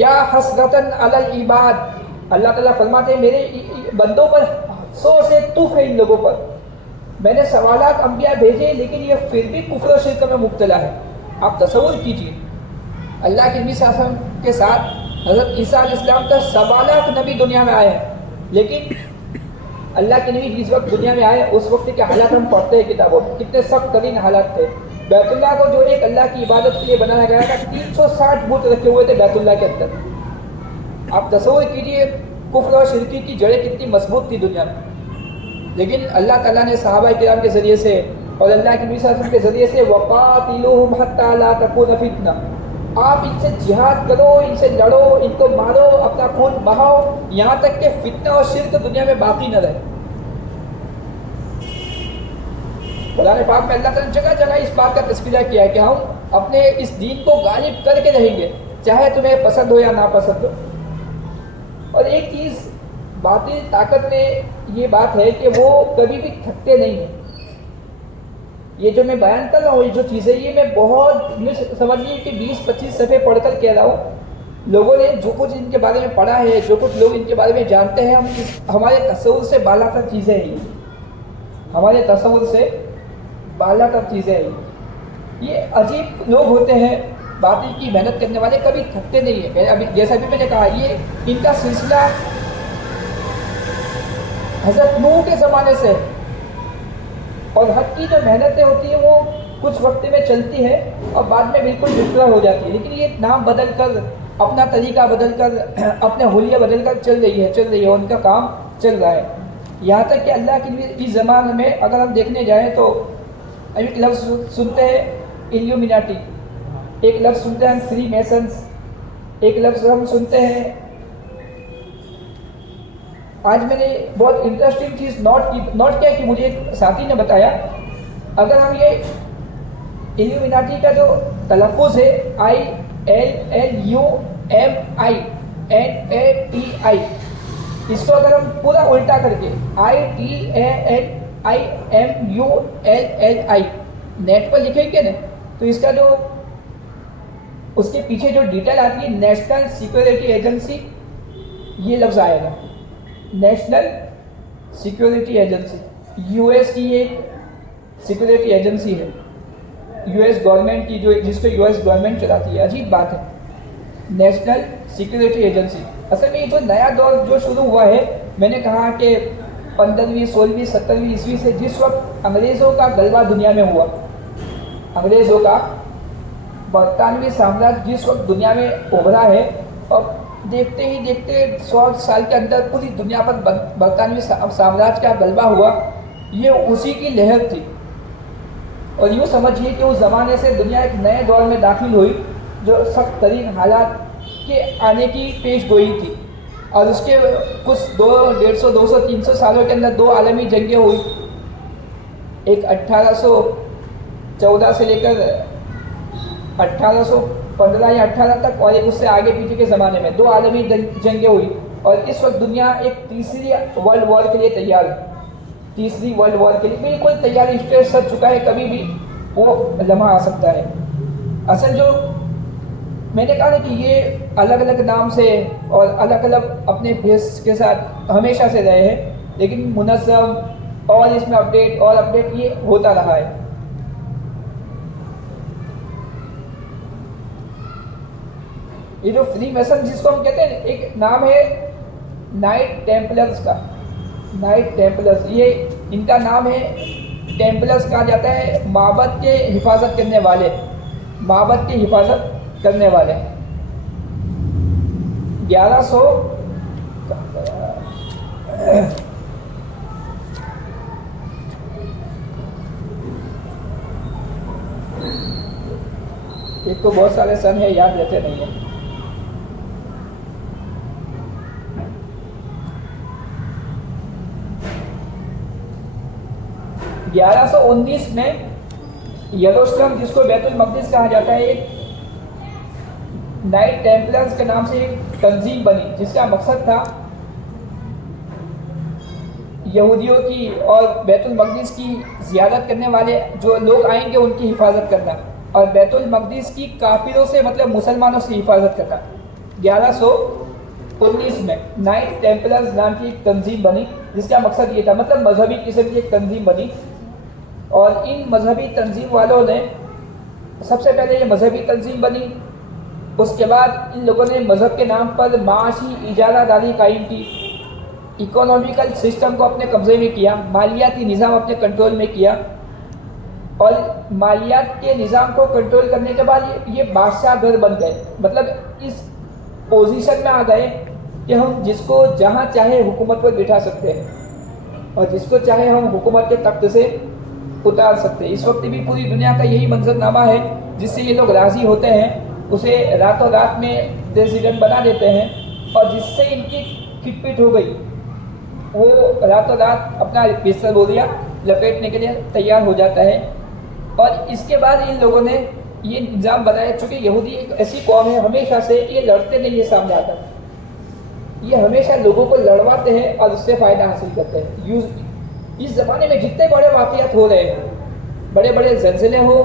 یا حسرتن علی العباد. اللہ تعالیٰ فرماتے ہیں میرے بندوں پر افسوس ہے, تف ہے ان لوگوں پر. میں نے سوالات انبیاء بھیجے لیکن یہ پھر بھی کفر و شرک میں مبتلا ہے. آپ تصور کیجیے اللہ کے نبی صلی اللہ علیہ وسلم کے ساتھ حضرت عیسیٰ علیہ السلام کا 7 لاکھ نبی دنیا میں آئے ہیں, لیکن اللہ کے نبی جس وقت دنیا میں آئے اس وقت کے حالات ہم پڑھتے ہیں کتابوں میں, کتنے سخت ترین حالات تھے. بیت اللہ کو جو ایک اللہ کی عبادت کے لیے بنایا گیا تھا 360 بت رکھے ہوئے تھے بیت اللہ کے اندر. آپ تصور کیجیے کفر اور شرکی کی جڑیں کتنی مضبوط تھی دنیا میں. لیکن اللہ تعالیٰ نے صحابہ کرام کے ذریعے سے اور اللہ کے نبی صلی اللہ علیہ وسلم کے ذریعے سے وَقَاتِلُوهُمْ حَتَّى لَا تَكُونَ فِتْنَةٌ. آپ ان سے جہاد کرو, ان سے لڑو, ان کو مارو, اپنا خون بہاؤ یہاں تک کہ فتنہ اور شرک دنیا میں باقی نہ رہے. قرآن پاک میں اللہ تعالیٰ نے جگہ جگہ اس بات کا تذکرہ کیا ہے کہ ہم اپنے اس دین کو غالب کر کے رہیں گے چاہے تمہیں پسند ہو یا ناپسند ہو. اور ایک چیز باطل طاقت میں یہ بات ہے کہ وہ کبھی بھی تھکتے نہیں ہیں. یہ جو میں بیان کر رہا ہوں یہ جو چیزیں یہ میں بہت سمجھیے کہ 20-25 صفحے پڑھ کر کہہ رہا ہوں. لوگوں نے جو کچھ ان کے بارے میں پڑھا ہے, جو کچھ لوگ ان کے بارے میں جانتے ہیں, ہمارے تصور سے بالا تر چیزیں ہیں. ہمارے تصور سے بالا تر چیزیں ہیں. یہ عجیب لوگ ہوتے ہیں باطل کی محنت کرنے والے, کبھی تھکتے نہیں ہیں. ابھی جیسا بھی میں نے کہا یہ ان کا سلسلہ حضرت نوح کے زمانے سے, اور حق کی جو محنتیں ہوتی ہیں وہ کچھ وقت میں چلتی ہے اور بعد میں بالکل بکھرا ہو جاتی ہے. لیکن یہ نام بدل کر, اپنا طریقہ بدل کر, اپنے حلیہ بدل کر چل رہی ہے, ان کا کام چل رہا ہے. یہاں تک کہ اللہ کے اس زمانے میں اگر ہم دیکھنے جائیں تو ایک لفظ سنتے ہیں ایلیومیناٹی, ایک لفظ سنتے ہیں فری میسنس, ایک لفظ ہم سنتے ہیں. آج میں نے بہت انٹرسٹنگ چیز نوٹ کیا کہ مجھے ایک ساتھی نے بتایا, اگر ہم یہ ایلیومیناٹی کا جو تلفظ ہے ILLUMINATI, اس کو اگر ہم پورا الٹا کر کے ITANIMULLI نیٹ پر لکھیں گے نا تو اس کا جو اس کے پیچھے جو ڈیٹیل آتی ہے نیشنل سیکورٹی ایجنسی, یہ لفظ آئے گا. نیشنل سیکورٹی ایجنسی US کی ایک سیکورٹی ایجنسی ہے, US گورنمنٹ کی, جو جس کو US گورنمنٹ چلاتی ہے. عجیب بات ہے, نیشنل سیکورٹی ایجنسی. اصل میں یہ جو نیا دور جو شروع ہوا ہے, میں نے کہا کہ 15ویں 16ویں 17ویں عیسوی سے جس وقت انگریزوں کا غلبہ دنیا میں ہوا, انگریزوں کا برطانوی سامراج جس وقت دنیا میں ابھرا ہے, اور دیکھتے ہی دیکھتے 100 سال کے اندر پوری دنیا پر برطانوی سامراج کا غلبہ ہوا, یہ اسی کی لہر تھی. اور یوں سمجھیے کہ اس زمانے سے دنیا ایک نئے دور میں داخل ہوئی جو سخت ترین حالات کے آنے کی پیش گوئی تھی، اور اس کے کچھ 150 200 300 سالوں کے اندر 2 عالمی جنگیں ہوئی، ایک 1814 سے لے کر 1815 یا 18 تک، اور ایک اس سے آگے پیچھے کے زمانے میں 2 عالمی جنگیں ہوئی، اور اس وقت دنیا ایک تیسری ورلڈ وار کے لیے تیار ہے، تیسری ورلڈ وار کے لیے بالکل تیار، اسٹیج سج چکا ہے، کبھی بھی وہ لمحہ آ سکتا ہے۔ اصل جو میں نے کہا نا کہ یہ الگ الگ نام سے اور الگ الگ اپنے بیس کے ساتھ ہمیشہ سے رہے ہیں، لیکن منظم اور اس میں اپڈیٹ اور اپڈیٹ یہ ہوتا رہا ہے۔ یہ جو فری میسن جس کو ہم کہتے ہیں، ایک نام ہے نائٹ ٹیمپلرز کا، نائٹ ٹیمپلرز، یہ ان کا نام ہے، ٹیمپلرز کہا جاتا ہے معبد کے حفاظت کرنے والے، معبد کی حفاظت کرنے والے۔ 1100 ایک تو بہت سارے سن ہے، یاد رہتے نہیں ہیں۔ 1119 میں یروشلم، جس کو بیت المقدس کہا جاتا ہے، ایک نائٹ ٹیمپلرز کے نام سے ایک تنظیم بنی، جس کا مقصد تھا یہودیوں کی اور بیت المقدس کی زیارت کرنے والے جو لوگ آئیں گے ان کی حفاظت کرنا، اور بیت المقدس کی کافروں سے مطلب مسلمانوں سے حفاظت کرنا۔ 1119 میں نائٹ ٹیمپلرز نام کی ایک تنظیم بنی، جس کا مقصد یہ تھا، مطلب مذہبی قسم کی ایک تنظیم بنی، اور ان مذہبی تنظیم والوں نے سب سے پہلے یہ مذہبی تنظیم بنی، اس کے بعد ان لوگوں نے مذہب کے نام پر معاشی اجارہ داری قائم کی، اکنامیکل سسٹم کو اپنے قبضے میں کیا، مالیاتی نظام اپنے کنٹرول میں کیا، اور مالیات کے نظام کو کنٹرول کرنے کے بعد یہ بادشاہ گھر بن گئے، مطلب اس پوزیشن میں آ گئے کہ ہم جس کو جہاں چاہے حکومت پر بٹھا سکتے ہیں، اور جس کو چاہے ہم حکومت کے تخت سے اتار سکتے ہیں۔ اس وقت بھی پوری دنیا کا یہی منظر نامہ ہے، جس سے یہ لوگ راضی ہوتے ہیں، اسے راتوں رات میں پریزیڈنٹ بنا دیتے ہیں، اور جس سے ان کی کھٹ پٹ ہو گئی وہ راتوں رات اپنا بستر بولیا لپیٹنے کے لیے تیار ہو جاتا ہے۔ اور اس کے بعد ان لوگوں نے یہ نظام بنایا، چونکہ یہودی ایک ایسی قوم ہے ہمیشہ سے یہ لڑتے نہیں، یہ سامنے آتا، یہ ہمیشہ لوگوں کو لڑواتے ہیں اور اس سے فائدہ حاصل کرتے ہیں۔ اس زمانے میں جتنے بڑے واقعات ہو رہے ہیں، بڑے بڑے زلزلے ہو،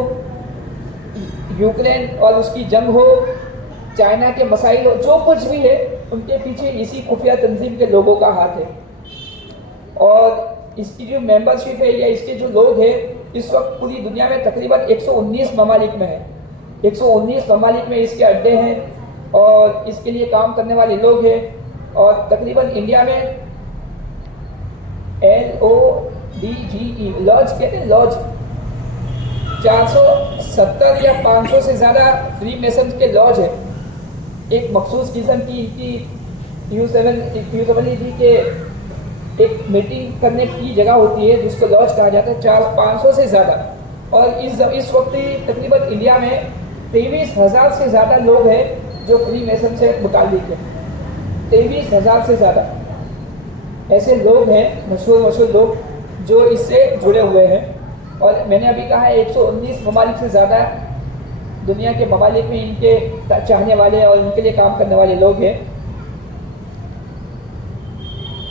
یوکرین اور اس کی جنگ ہو، چائنا کے مسائل ہو، جو کچھ بھی ہے ان کے پیچھے اسی خفیہ تنظیم کے لوگوں کا ہاتھ ہے۔ اور اس کی جو ممبرشپ ہے یا اس کے جو لوگ ہیں، اس وقت پوری دنیا میں تقریباً 119 ممالک میں ہے، 119 ممالک میں اس کے اڈے ہیں اور اس کے لیے کام کرنے والے لوگ ہیں، اور تقریباً انڈیا میں LODGE لاج کہتے ہیں، لاج 470 یا 500 سے زیادہ فری میسنز کے لاج ہیں، ایک مخصوص قسم کی QWD کے ایک میٹنگ کرنے کی جگہ ہوتی ہے جس کو لاج کہا جاتا ہے، 500 سے زیادہ۔ اور اس وقت تقریباً انڈیا میں 23,000 سے زیادہ لوگ ہیں جو فری میسن سے متعلق ہیں، 23,000 سے زیادہ ایسے لوگ ہیں، مشہور لوگ جو اس سے جڑے ہوئے ہیں۔ اور میں نے ابھی کہا ہے 119 ممالک سے زیادہ دنیا کے ممالک میں ان کے چاہنے والے اور ان کے لیے کام کرنے والے لوگ ہیں۔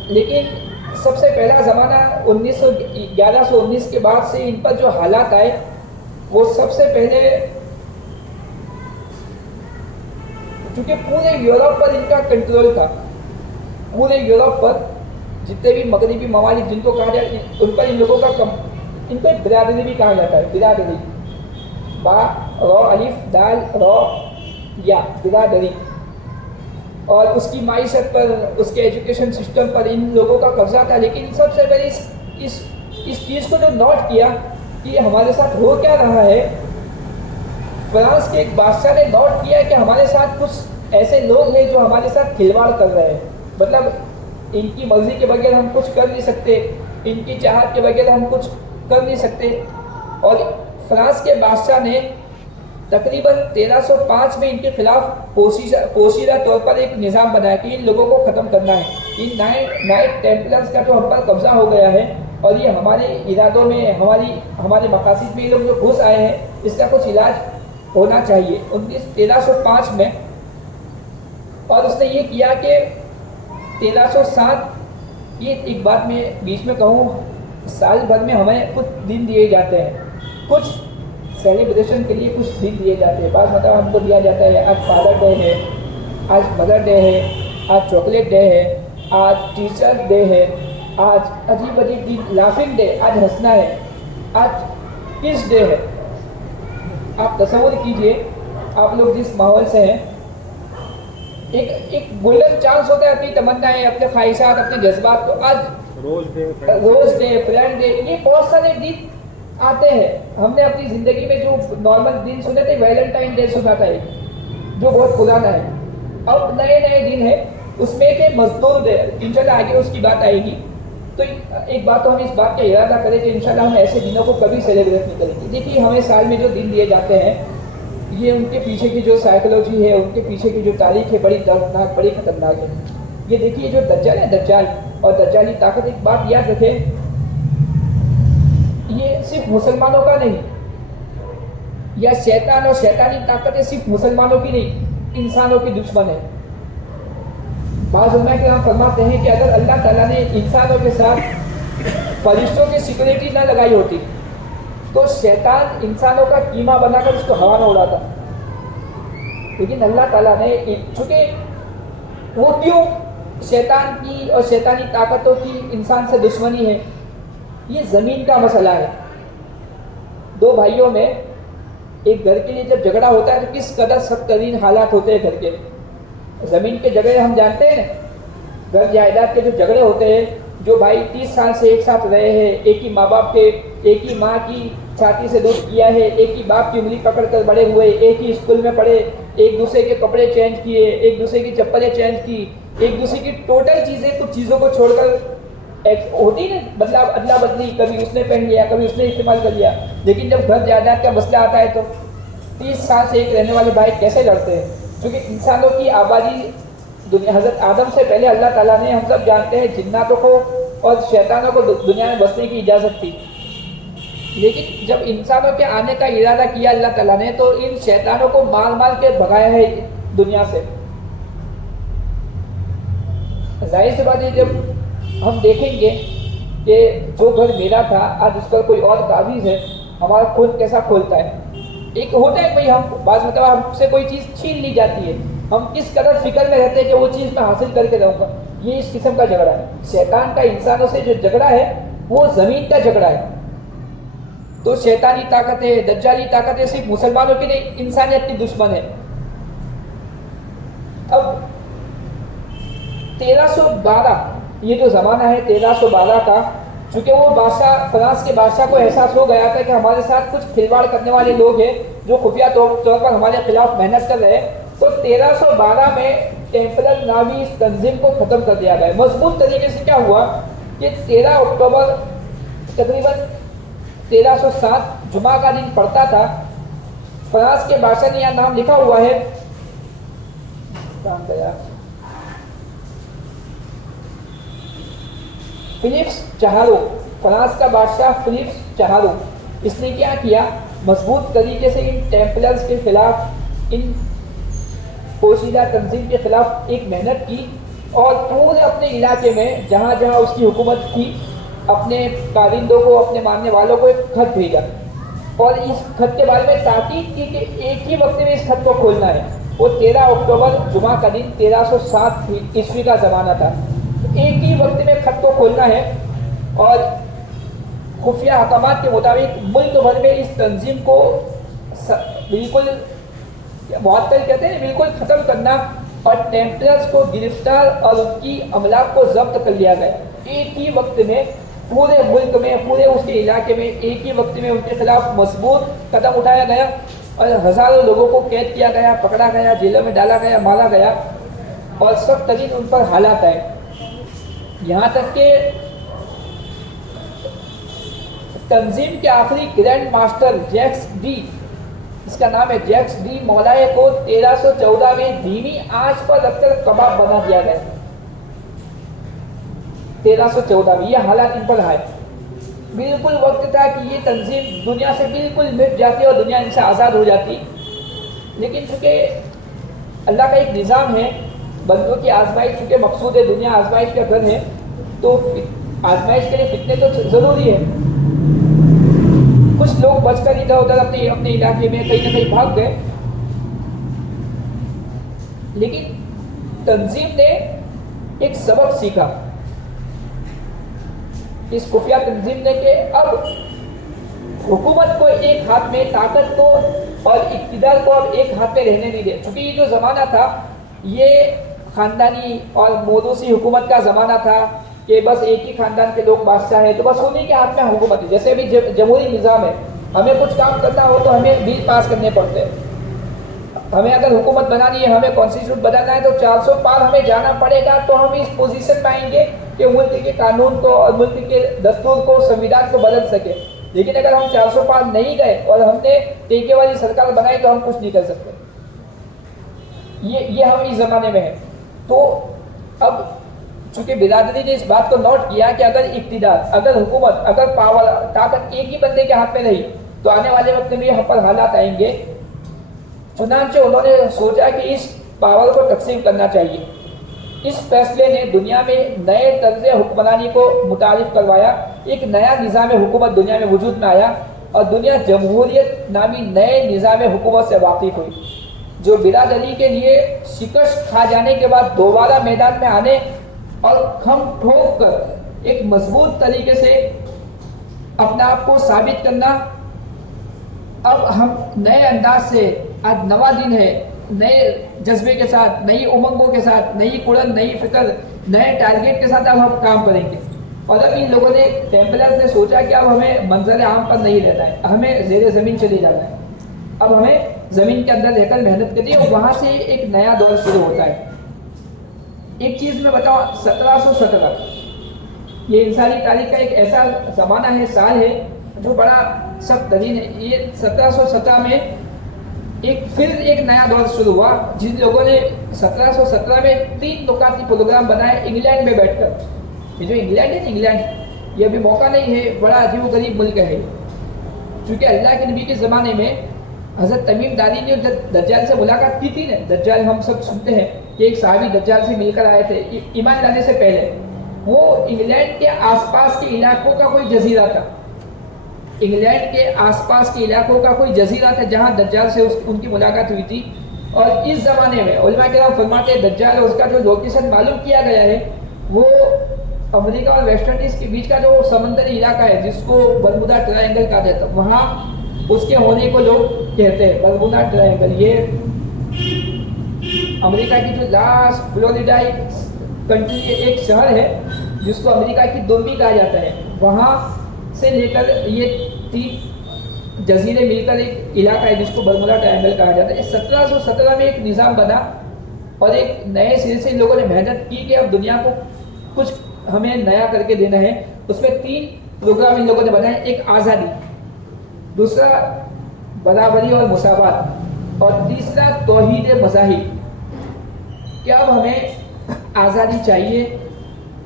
لیکن سب سے پہلا زمانہ 1119 کے بعد سے ان پر جو حالات آئے، وہ سب سے پہلے چونکہ پورے یورپ پر ان کا کنٹرول تھا، پورے یورپ پر جتنے بھی مغربی ممالک جن کو کہا جائے، ان پر ان لوگوں کا ان کو برادری بھی کہا جاتا ہے، برادری، با رو الف دال رو یا برادری، اور اس کی معیشت پر، اس کے ایجوکیشن سسٹم پر ان لوگوں کا قبضہ تھا۔ لیکن سب سے پہلے اس چیز کو جو نوٹ کیا کہ یہ ہمارے ساتھ ہو کیا رہا ہے، فرانس کے ایک بادشاہ نے نوٹ کیا کہ ہمارے ساتھ کچھ ایسے لوگ ہیں جو ہمارے ساتھ کھلواڑ کر رہے ہیں، مطلب ان کی مرضی کے بغیر ہم کچھ کر نہیں سکتے، ان کی چاہت کے بغیر ہم کچھ کر نہیں سکتے۔ اور فرانس کے بادشاہ نے تقریباً 1305 میں ان کے خلاف پوشیدہ طور پر ایک نظام بنایا کہ ان لوگوں کو ختم کرنا ہے. ان نائٹ ٹیمپلرز کا جو ہم پر قبضہ ہو گیا ہے اور یہ ہمارے ارادوں میں ہمارے مقاصد میں یہ لوگ جو گھس آئے ہیں, اس کا کچھ علاج ہونا چاہیے. 1305 میں, اور اس نے یہ کیا کہ 1307, یہ ایک بات میں بیچ میں کہوں, سال بھر میں ہمیں کچھ دن دیے جاتے ہیں, کچھ سیلیبریشن کے لیے کچھ دن دیے جاتے ہیں. بعض مطلب ہم کو دیا جاتا ہے آج فادر ڈے ہے, آج مدر ڈے ہے, آج چاکلیٹ ڈے ہے, آج ٹیچر ڈے ہے, آج عجیب عجیب دن, لافنگ ڈے, آج ہنسنا ہے, آج کس ڈے ہے. آپ تصور کیجئے آپ لوگ جس ماحول سے ہیں, ایک گولڈن چانس ہوتا ہے اپنی تمنائیں, اپنے خواہشات, اپنے جذبات کو. آج روز ڈے, فرینڈ ڈے, یہ بہت سارے دن آتے ہیں. ہم نے اپنی زندگی میں جو نارمل دن سنے تھے, ویلنٹائن ڈے سنا تھا جو بہت پرانا ہے. اب نئے دن ہے, اس میں کہ مزدور ڈے, انشاءاللہ آگے اس کی بات آئے گی. تو ایک بات تو ہم اس بات کا ارادہ کریں کہ انشاءاللہ ہم ایسے دنوں کو کبھی سیلیبریٹ نہیں کریں گے. دیکھیے ہمیں سال میں جو دن دیے جاتے ہیں, یہ ان کے پیچھے کی جو سائیکولوجی ہے, ان کے پیچھے کی جو تاریخ ہے, بڑی دردناک, بڑی خطرناک ہے. یہ دیکھیے جو دجال ہے, دجال اور دجالی طاقت, ایک بات یاد رکھیں, یہ صرف مسلمانوں کا نہیں, یا شیطان اور شیطانی طاقتیں صرف مسلمانوں کی نہیں, انسانوں کی دشمن ہے. بعض علماء کرام فرماتے ہیں کہ اگر اللہ تعالیٰ نے انسانوں کے ساتھ فرشتوں کی سیکورٹی نہ لگائی ہوتی تو شیطان انسانوں کا کیما بنا کر اس کو ہوا نہ اڑاتا. لیکن اللہ تعالیٰ نے, چونکہ وہ کیوں شیطان کی اور شیطانی طاقتوں کی انسان سے دشمنی ہے, یہ زمین کا مسئلہ ہے. دو بھائیوں میں ایک گھر کے لیے جب جھگڑا ہوتا ہے تو کس قدر سخت ترین حالات ہوتے ہیں گھر کے. زمین کے جھگڑے ہم جانتے ہیں, گھر جائیداد کے جو جھگڑے ہوتے ہیں, جو بھائی 30 سال سے ایک ساتھ رہے ہیں, ایک ہی ماں باپ کے, ایک ہی ماں کی چھاتی سے دودھ کیا ہے, ایک ہی باپ کی انگلی پکڑ کر بڑے ہوئے, ایک ہی اسکول میں پڑھے, ایک دوسرے کے کپڑے چینج کیے, ایک دوسرے کی چپلیں چینج کی, ایک دوسرے کی ٹوٹل چیزیں, کچھ چیزوں کو چھوڑ کر ہوتی نا مطلب ادلا بدلی, کبھی اس نے پہن لیا, کبھی اس نے استعمال کر لیا. لیکن جب گھر جائیداد کا مسئلہ آتا ہے تو 30 سال سے ایک رہنے والے بھائی کیسے لڑتے ہیں؟ کیونکہ انسانوں کی آبادی حضرت آدم سے پہلے اللہ تعالیٰ نے, ہم سب جانتے ہیں, جناتوں کو اور شیطانوں کو دنیا میں بسنے کی اجازت تھی. لیکن جب انسانوں کے آنے کا ارادہ کیا اللہ تعالیٰ نے, تو ان شیطانوں کو مار کے بھگایا ہے دنیا سے. ظاہر سی بات ہے, جب ہم دیکھیں گے کہ جو گھر میرا تھا آج اس پر کوئی اور قابض ہے, ہمارا خون کیسا کھولتا ہے. ایک ہوتا ہے بھائی, ہم بعض مطلب ہم سے کوئی چیز چھین لی جاتی ہے, ہم کس قدر فکر میں رہتے ہیں کہ وہ چیز میں حاصل کر کے رہوں گا. یہ اس قسم کا جھگڑا ہے. شیطان کا انسانوں سے جو جھگڑا ہے وہ زمین کا جھگڑا ہے. تو شیطانی طاقتیں, دجالی طاقتیں صرف مسلمانوں کی نہیں, انسانیت کی دشمن ہے. اب 1312 یہ جو زمانہ ہے 1312 کا, چونکہ وہ بادشاہ, فرانس کے بادشاہ کو احساس ہو گیا تھا کہ ہمارے ساتھ کچھ کھلواڑ کرنے والے لوگ ہیں جو خفیہ طور پر ہمارے خلاف محنت کر رہے ہیں. تو 1312 میں ٹیمپلر نامی اس تنظیم کو ختم کر دیا گیا. مضبوط طریقے سے کیا ہوا کہ 13 اکتوبر تقریباً 1307 جمعہ کا دن پڑتا تھا. فرانس کے بادشاہ نے یہاں نام لکھا ہوا ہے, فلپس چہاروں, فرانس کا بادشاہ فلپس چہاروں. اس نے کیا کیا, مضبوط طریقے سے ان ٹیمپلرز کے خلاف, ان پوشیدہ تنظیم کے خلاف ایک محنت کی, اور پورے اپنے علاقے میں جہاں جہاں اس کی حکومت تھی اپنے کارندوں کو, اپنے ماننے والوں کو ایک خط بھیجا, اور اس خط کے بارے میں تاکید کی کہ ایک ہی وقت میں اس خط کو کھولنا ہے. وہ 13 اکتوبر جمعہ کا دن 1307 عیسوی کا زمانہ تھا. ایک ہی وقت میں خط کو کھولنا ہے, اور خفیہ حکامات کے مطابق ملک بھر میں اس تنظیم کو بالکل معطل کہتے ہیں, بالکل ختم کرنا, اور ٹیمپلرز کو گرفتار اور ان کی املاک کو ضبط کر لیا گیا. ایک ہی وقت میں پورے ملک میں, پورے اس کے علاقے میں ایک ہی وقت میں ان کے خلاف مضبوط قدم اٹھایا گیا, اور ہزاروں لوگوں کو قید کیا گیا, پکڑا گیا, جیلوں میں ڈالا گیا, مارا گیا, اور سخت ترین ان پر حالات آئے. یہاں تک کہ تنظیم کے آخری گرینڈ ماسٹر جیکس ڈی اس کا نام ہے جیکس ڈی مولائے کو 1314 میں دھیمی آنچ پر رکھ کر کباب بنا دیا گیا. 1314 میں یہ حالات ان پر آئے. بالکل وقت تھا کہ یہ تنظیم دنیا سے بالکل مٹ جاتی اور دنیا ان سے آزاد ہو جاتی، لیکن چونکہ اللہ کا ایک نظام ہے، بندوں کی آزمائش چونکہ مقصود ہے، دنیا آزمائش کا گھر ہے، تو آزمائش کے لیے فتنے تو ضروری ہے. کچھ لوگ بچ کر ادھر ادھر اپنے علاقے میں کہیں نہ کہیں بھاگ گئے، لیکن تنظیم نے ایک سبق سیکھا اس خفیہ تنظیم نے کہ اب حکومت کو ایک ہاتھ میں، طاقت کو اور اقتدار کو اب ایک ہاتھ میں رہنے نہیں دے. چونکہ یہ جو زمانہ تھا یہ خاندانی اور موروثی حکومت کا زمانہ تھا کہ بس ایک ہی خاندان کے لوگ بادشاہ ہیں، تو بس انہیں کے ہاتھ میں حکومت ہے. جیسے بھی جمہوری نظام ہے، ہمیں کچھ کام کرنا ہو تو ہمیں بل پاس کرنے پڑتے ہیں. ہمیں اگر حکومت بنانی ہے، ہمیں کانسٹیٹیوٹ بنانا ہے تو 400 پار ہمیں جانا پڑے گا، تو ہم اس پوزیشن میں آئیں گے کہ ملک کے قانون کو اور ملک کے دستور کو، سنویدھان کو بدل سکے. لیکن اگر ہم 400 پار نہیں گئے اور ہم نے ٹیکے والی سرکار بنائی تو ہم کچھ نہیں کر سکتے. یہ ہم اس زمانے میں ہیں. تو اب چونکہ برادری نے اس بات کو نوٹ کیا کہ اگر اقتدار، اگر حکومت، اگر پاور، طاقت ایک ہی بندے کے ہاتھ میں رہی تو آنے والے وقت میں یہاں پر حالات آئیں گے. چنانچہ انہوں نے سوچا کہ اس پاور کو تقسیم کرنا چاہیے. اس فیصلے نے دنیا میں نئے طرز حکمرانی کو متعارف کروایا. ایک نیا نظام حکومت دنیا میں وجود میں آیا اور دنیا جمہوریت نامی نئے نظام حکومت سے واقف ہوئی، جو برادری کے لیے شکست کھا جانے کے بعد دوبارہ میدان میں آنے اور کھم ٹھوک کر ایک مضبوط طریقے سے اپنا آپ کو ثابت کرنا. اب ہم نئے انداز سے، آج نواں دن ہے، نئے جذبے کے ساتھ، نئی امنگوں کے ساتھ، نئی کڑن، نئی فکر، نئے ٹارگیٹ کے ساتھ اب ہم کام کریں گے. اور اب ان لوگوں نے، ٹیمپلرز نے سوچا کہ اب ہمیں منظر عام پر نہیں رہنا ہے، ہمیں زیر زمین چلے جانا ہے. اب ہمیں زمین کے اندر رہ کر محنت کرنی ہے اور وہاں سے ایک نیا دور شروع ہوتا ہے. ایک چیز میں بتاؤں، 1717 یہ انسانی تاریخ کا ایک ایسا زمانہ ہے، سال ہے جو بڑا سخت ترین ہے. یہ 1717 میں پھر ایک نیا دور شروع ہوا. جن لوگوں نے 1717 میں 3 نکاتی پروگرام بنائے انگلینڈ میں بیٹھ کر. یہ جو انگلینڈ ہے، انگلینڈ یہ ابھی موقع نہیں ہے، بڑا عجیب و غریب ملک ہے. چونکہ اللہ کے نبی کے زمانے میں حضرت تمیم داری نے دجال سے ملاقات کی تھی نا. دجال ہم سب سنتے ہیں کہ ایک صحابی دجال سے مل کر آئے تھے ایمان لانے سے پہلے. وہ انگلینڈ کے آس پاس کے علاقوں کا کوئی جزیرہ تھا، انگلینڈ کے آس پاس کے علاقوں کا کوئی جزیرہ تھا جہاں دجال سے ان کی ملاقات ہوئی تھی. اور اس زمانے میں علماء کرام فرماتے ہیں دجال اور اس کا جو لوکیشن معلوم کیا گیا ہے وہ امریکہ اور ویسٹ انڈیز کے بیچ کا جو سمندری علاقہ ہے جس کو برمودا ٹرائنگل کہا جاتا ہے، وہاں اس کے ہونے کو لوگ کہتے ہیں برمودا ٹرائنگل. یہ امریکہ کی جو لاسٹ فلوریڈا کنٹری کے ایک شہر ہے جس کو امریکہ کی دبئی کہا جاتا ہے، وہاں سے لے کر یہ 3 جزیرے مل کر ایک علاقہ ہے جس کو برمودا ٹرائنگل کہا جاتا ہے. 1717 میں ایک نظام بنا اور ایک نئے سرے سے لوگوں نے محنت کی کہ اب دنیا کو کچھ ہمیں نیا کر کے دینا ہے. اس میں 3 پروگرام ان لوگوں نے بنائے. ایک آزادی، دوسرا برابری اور مساوات، اور تیسرا توحید مذاہب. کہ اب ہمیں آزادی چاہیے،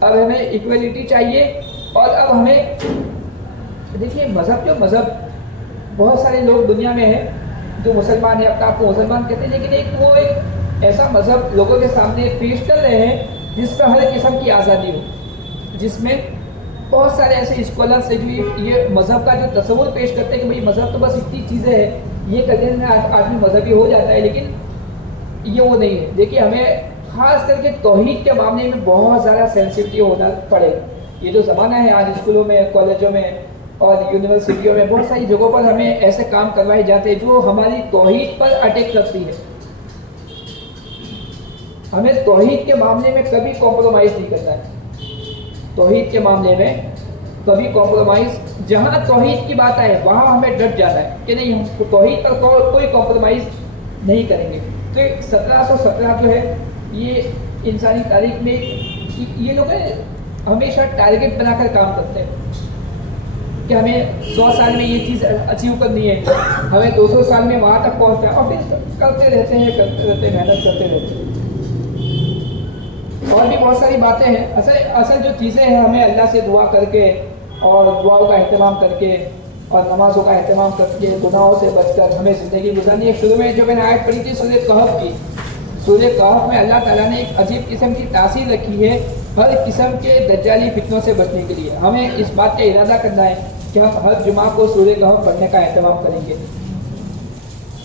اب ہمیں ایکویلٹی چاہیے، اور اب ہمیں دیکھیے مذہب بہت سارے لوگ دنیا میں ہیں جو مسلمان ہیں، اپنا آپ کو مسلمان کہتے ہیں، لیکن وہ ایک ایسا مذہب لوگوں کے سامنے پیش کر رہے ہیں جس پہ ہر قسم کی آزادی ہو، جس میں بہت سارے ایسے اسکالرس ہیں جو یہ مذہب کا جو تصور پیش کرتے ہیں کہ بھئی مذہب تو بس اتنی چیزیں ہیں، یہ کرنے میں آدمی مذہبی ہو جاتا ہے، لیکن یہ وہ نہیں ہے. دیکھیے ہمیں خاص کر کے توحید کے معاملے میں بہت زیادہ سینسٹیو ہونا پڑے گا. یہ جو زمانہ ہے آج اسکولوں میں، کالجوں میں اور یونیورسٹیوں میں بہت ساری جگہوں پر ہمیں ایسے کام کروائے جاتے ہیں جو ہماری توحید پر اٹیک کرتی ہے. ہمیں توحید کے معاملے میں کبھی کمپرومائز نہیں کرنا ہے. توحید کے معاملے میں کبھی کمپرومائز، جہاں توحید کی بات آئے وہاں ہمیں ڈٹ جانا ہے کہ نہیں، ہم توحید پر کوئی کمپرومائز نہیں کریں گے. تو 1717 جو ہے یہ انسانی تاریخ میں یہ لوگ ہمیشہ ٹارگیٹ بنا کر کام کرتے ہیں. کہ ہمیں 100 سال میں یہ چیز اچیو کرنی ہے، ہمیں 200 سال میں وہاں تک پہنچنا ہے، اور پھر کرتے رہتے ہیں محنت کرتے رہتے ہیں۔ اور بھی بہت ساری باتیں ہیں، اصل جو چیزیں ہیں ہمیں اللہ سے دعا کر کے اور دعاؤں کا اہتمام کر کے اور نمازوں کا اہتمام کر کے گناہوں سے بچ کر ہمیں زندگی گزارنی ہے۔ شروع میں جو میں نے آیت پڑھی تھی سورہ کہف کی، سورہ کہف میں اللہ تعالیٰ نے ایک عجیب قسم کی تاثیر رکھی ہے ہر قسم کے دجالی فتنوں سے بچنے کے لیے۔ ہمیں اس بات کا ارادہ کرنا ہے کہ ہم ہر جمعہ کو سورہ کہف پڑھنے کا اہتمام کریں گے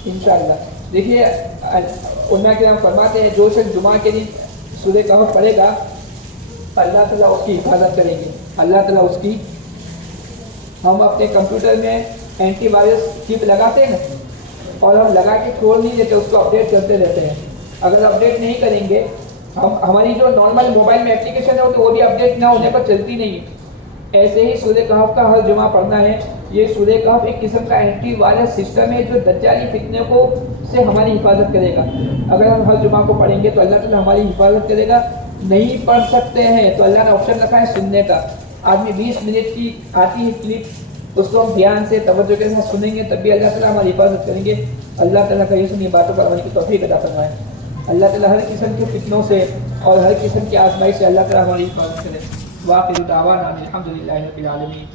انشاءاللہ۔ دیکھیے علماء کرام فرماتے ہیں جو شخص جمعہ کے دن سورہ کہف پڑھے گا اللہ تعالیٰ اس کی حفاظت کریں گے، اللہ تعالیٰ اس کی۔ ہم اپنے کمپیوٹر میں اینٹی وائرس چپ لگاتے ہیں اور ہم لگا کے چھوڑ نہیں دیتے، اس کو اپڈیٹ کرتے رہتے ہیں۔ اگر اپڈیٹ نہیں کریں گے ہماری جو نارمل موبائل میں اپلیکیشن ہے وہ بھی اپڈیٹ نہ ہونے پر چلتی نہیں۔ ایسے ہی سورہ کہف کا ہر جمعہ پڑھنا ہے۔ یہ سورہ کہف ایک قسم کا اینٹی وائرس سسٹم ہے جو دجالی فتنے سے ہماری حفاظت کرے گا۔ اگر ہم ہر جمعہ کو پڑھیں گے تو اللہ تعالیٰ ہماری حفاظت کرے گا۔ نہیں پڑھ سکتے ہیں تو اللہ نے آپشن رکھا ہے سننے کا۔ آدمی 20 منٹ کی آتی ہے کلپ، اس کو ہم دھیان سے توجہ کے ساتھ سنیں گے تب بھی اللہ تعالیٰ ہماری حفاظت کریں گے۔ اللہ تعالیٰ کا یہ سنی باتوں پر عمل کی توفیق عطا فرمائے۔ اللہ تعالیٰ ہر قسم کے فتنوں سے اور ہر قسم کی آزمائی سے اللہ تعالیٰ ہماری حفاظت کرے۔ واخر دعوانا الحمد للہ رب العالمین۔